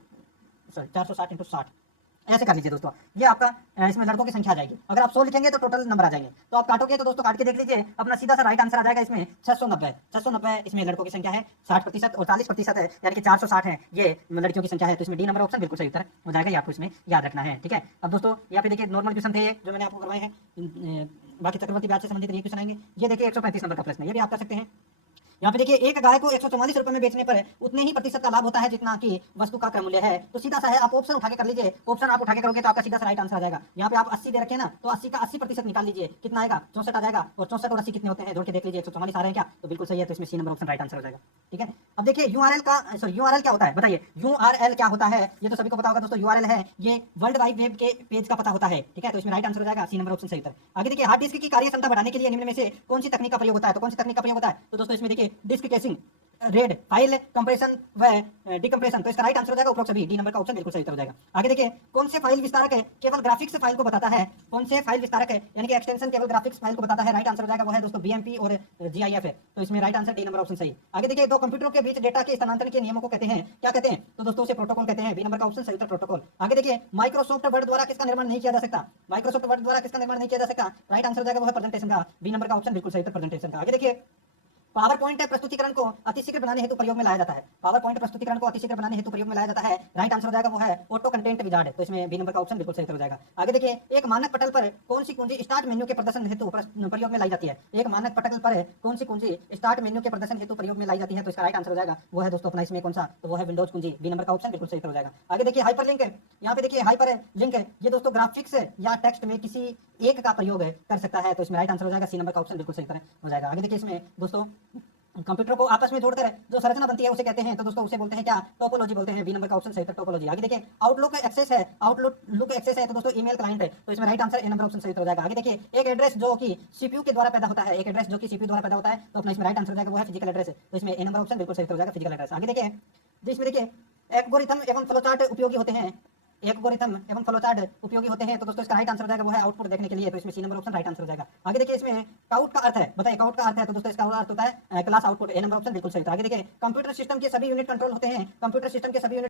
सॉरी 460 × 60, ऐसे कर लीजिए दोस्तों। ये आपका इसमें लड़कों की संख्या आ जाएगी। अगर आप 100 लिखेंगे तो टोटल नंबर आ जाएंगे, तो आप काटोगे तो दोस्तों काट के देख लीजिए, अपना सीधा सा राइट आंसर आ जाएगा इसमें 690 इसमें लड़कों की संख्या है 60% और 40% है यानी कि 460 है ये लड़कियों की संख्या है, तो इसमें डी नंबर ऑप्शन बिल्कुल सही उत्तर हो जाएगा, ये आपको इसमें याद रखना है, ठीक है। अब दोस्तों यहाँ पे देखिए नॉर्मल क्वेश्चन थे ये जो मैंने आपको करवाए हैं, बाकी चक्रवर्ती ब्याज से संबंधित ये क्वेश्चन आएंगे। ये देखिए 135 नंबर का प्रश्न है, ये भी आप कर सकते हैं। यहाँ पे देखिए एक गाय को 144 रुपए में बेचने पर उतने ही प्रतिशत का लाभ होता है जितना कि वस्तु का क्रय मूल्य है, तो सीधा सा है, आप ऑप्शन उठा के कर लीजिए, ऑप्शन आप उठा के करोगे तो आपका सीधा सा राइट आंसर आ जाएगा। यहाँ पे आप 80 दे रखे हैं ना, तो 80 का 80% निकाल लीजिए, कितना आएगा, 64 आ जाएगा, और 64 और 80 कितने होते हैं जोड़ के देख लीजिए, 144 आ रहे हैं क्या, तो बिल्कुल सही है, तो इसमें C number option right answer हो जाएगा, ठीक है। अब देखिए यूआरएल क्या होता है, बताइए यूआरएल क्या होता है, ये तो सभी को पता होगा दोस्तों, यूआरएल है ये वर्ल्ड वाइड वेब के पेज का पता होता है, ठीक है, तो इसमें राइट आंसर हो जाएगा, सी नंबर ऑप्शन सही उत्तर। आगे देखिए हार्ड डिस्क की कार्य क्षमता बढ़ाने के लिए निम्न में से कौन सी तकनीक का प्रयोग होता है, तो कौन सी तकनीक का प्रयोग होता है, तो दोस्तों इसमें देखिए disk caching, RAID file compression व डिकम्प्रेशन, तो इसका राइट आंसर हो जाएगा उपरोक्त सभी, डी नंबर का ऑप्शन बिल्कुल सही उत्तर हो जाएगा। आगे देखिए कौन से फाइल विस्तारक है केवल ग्राफिक्स फाइल को बताता है, कौन से फाइल विस्तारक है यानी कि एक्सटेंशन केवल ग्राफिक्स फाइल को बताता है, राइट आंसर हो जाएगा वो है दोस्तों बीएमपी और जीआईएफ है, तो इसमें right answer D number option सही। आगे देखिए दो कंप्यूटरों के बीच डेटा के स्थानांतरण के नियमों को कहते हैं, क्या कहते हैं, तो दोस्तों उसे प्रोटोकॉल कहते हैं, बी नंबर का ऑप्शन सही उत्तर प्रोटोकॉल। आगे देखिए माइक्रोसॉफ्ट वर्ड द्वारा किसका निर्माण नहीं किया जा सकता, माइक्रोसॉफ्ट वर्ड द्वारा किसका निर्माण नहीं किया जा सकता, राइट आंसर हो जाएगा वो है प्रेजेंटेशन का, बी नंबर का ऑप्शन बिल्कुल सही उत्तर प्रेजेंटेशन का। आगे देखिए पावर पॉइंट प्रस्तुतिकरण को अतिशीघ्र बनाने हेतु प्रयोग में लाया जाता है। पावर पॉइंट प्रस्तुतिकरण को अतिशीघ्र बनाने हेतु प्रयोग में लाया जाता है। राइट आंसर हो जाएगा वो है ऑटो कंटेंट विजार्ड। तो इसमें बी नंबर का ऑप्शन बिल्कुल सही हो जाएगा। आगे देखिए, एक मानक पटल पर कौन सी कुंजी स्टार्ट मेन्यू के प्रदर्शन हेतु प्रयोग में लाई जाती है। एक मानक पटल पर कौन सी कुंजी स्टार्ट मेन्यू के प्रदर्शन हेतु प्रयोग में लाई जाती है। तो इसका राइट आंसर हो जाएगा वो है दोस्तों अपना इसमें कौन सा, तो वो है विंडोज कुंजी। बी नंबर का ऑप्शन बिल्कुल सही हो जाएगा। आगे देखिए हाइपरलिंक, यहाँ पे देखिए हाइपरलिंक ये दोस्तों ग्राफिक्स या टेक्स्ट में किसी एक का प्रयोग कर सकता है। तो इसमें राइट आंसर हो जाएगा सी नंबर का ऑप्शन बिल्कुल सही हो जाएगा। आगे देखिए इसमें दोस्तों कंप्यूटर को आपस में जोड़कर जो संरचना बनती है उसे कहते हैं, तो दोस्तों उसे बोलते हैं क्या, टोपोलॉजी बोलते हैं। बी नंबर का ऑप्शन सही है, टोपोलॉजी। आगे देखिए आउटलुक एक्सेस है, आउटलुक एक्सेस है तो दोस्तों ईमेल क्लाइंट है। तो इसमें right answer A number option सही हो जाएगा। आगे देखिए एक एड्रेस जो कि सीपीयू के द्वारा पैदा होता है, एक एड्रेस जो कि सीपीयू द्वारा पैदा होता है, तो अपना इसमें राइट आंसर हो जाएगा वो है फिजिकल एड्रेस। तो इसमें ए नंबर ऑप्शन बिल्कुल सही हो जाएगा, फिजिकल एड्रेस। आगे देखिए इसमें देखिए एल्गोरिथम एवं फ्लोचार्ट उपयोगी होते हैं, एल्गोरिथम एवं फ्लोचार्ट उपयोगी होते हैं। तो दोस्तों इसका राइट आंसर हो जाएगा वो है आउटपुट देखने के लिए। तो इसमें C number option right answer हो जाएगा। आगे देखिए इसमें काउट का अर्थ है, बताइए काउट का अर्थ है, तो दोस्तों इसका अर्थ होता है क्लास आउटपुट। ए नंबर ऑप्शन बिल्कुल सही। आगे देखिए कंप्यूटर सिस्टम के सभी यूनिट कंट्रोल होते हैं, कंप्यूटर सिस्टम के सभी यूनिट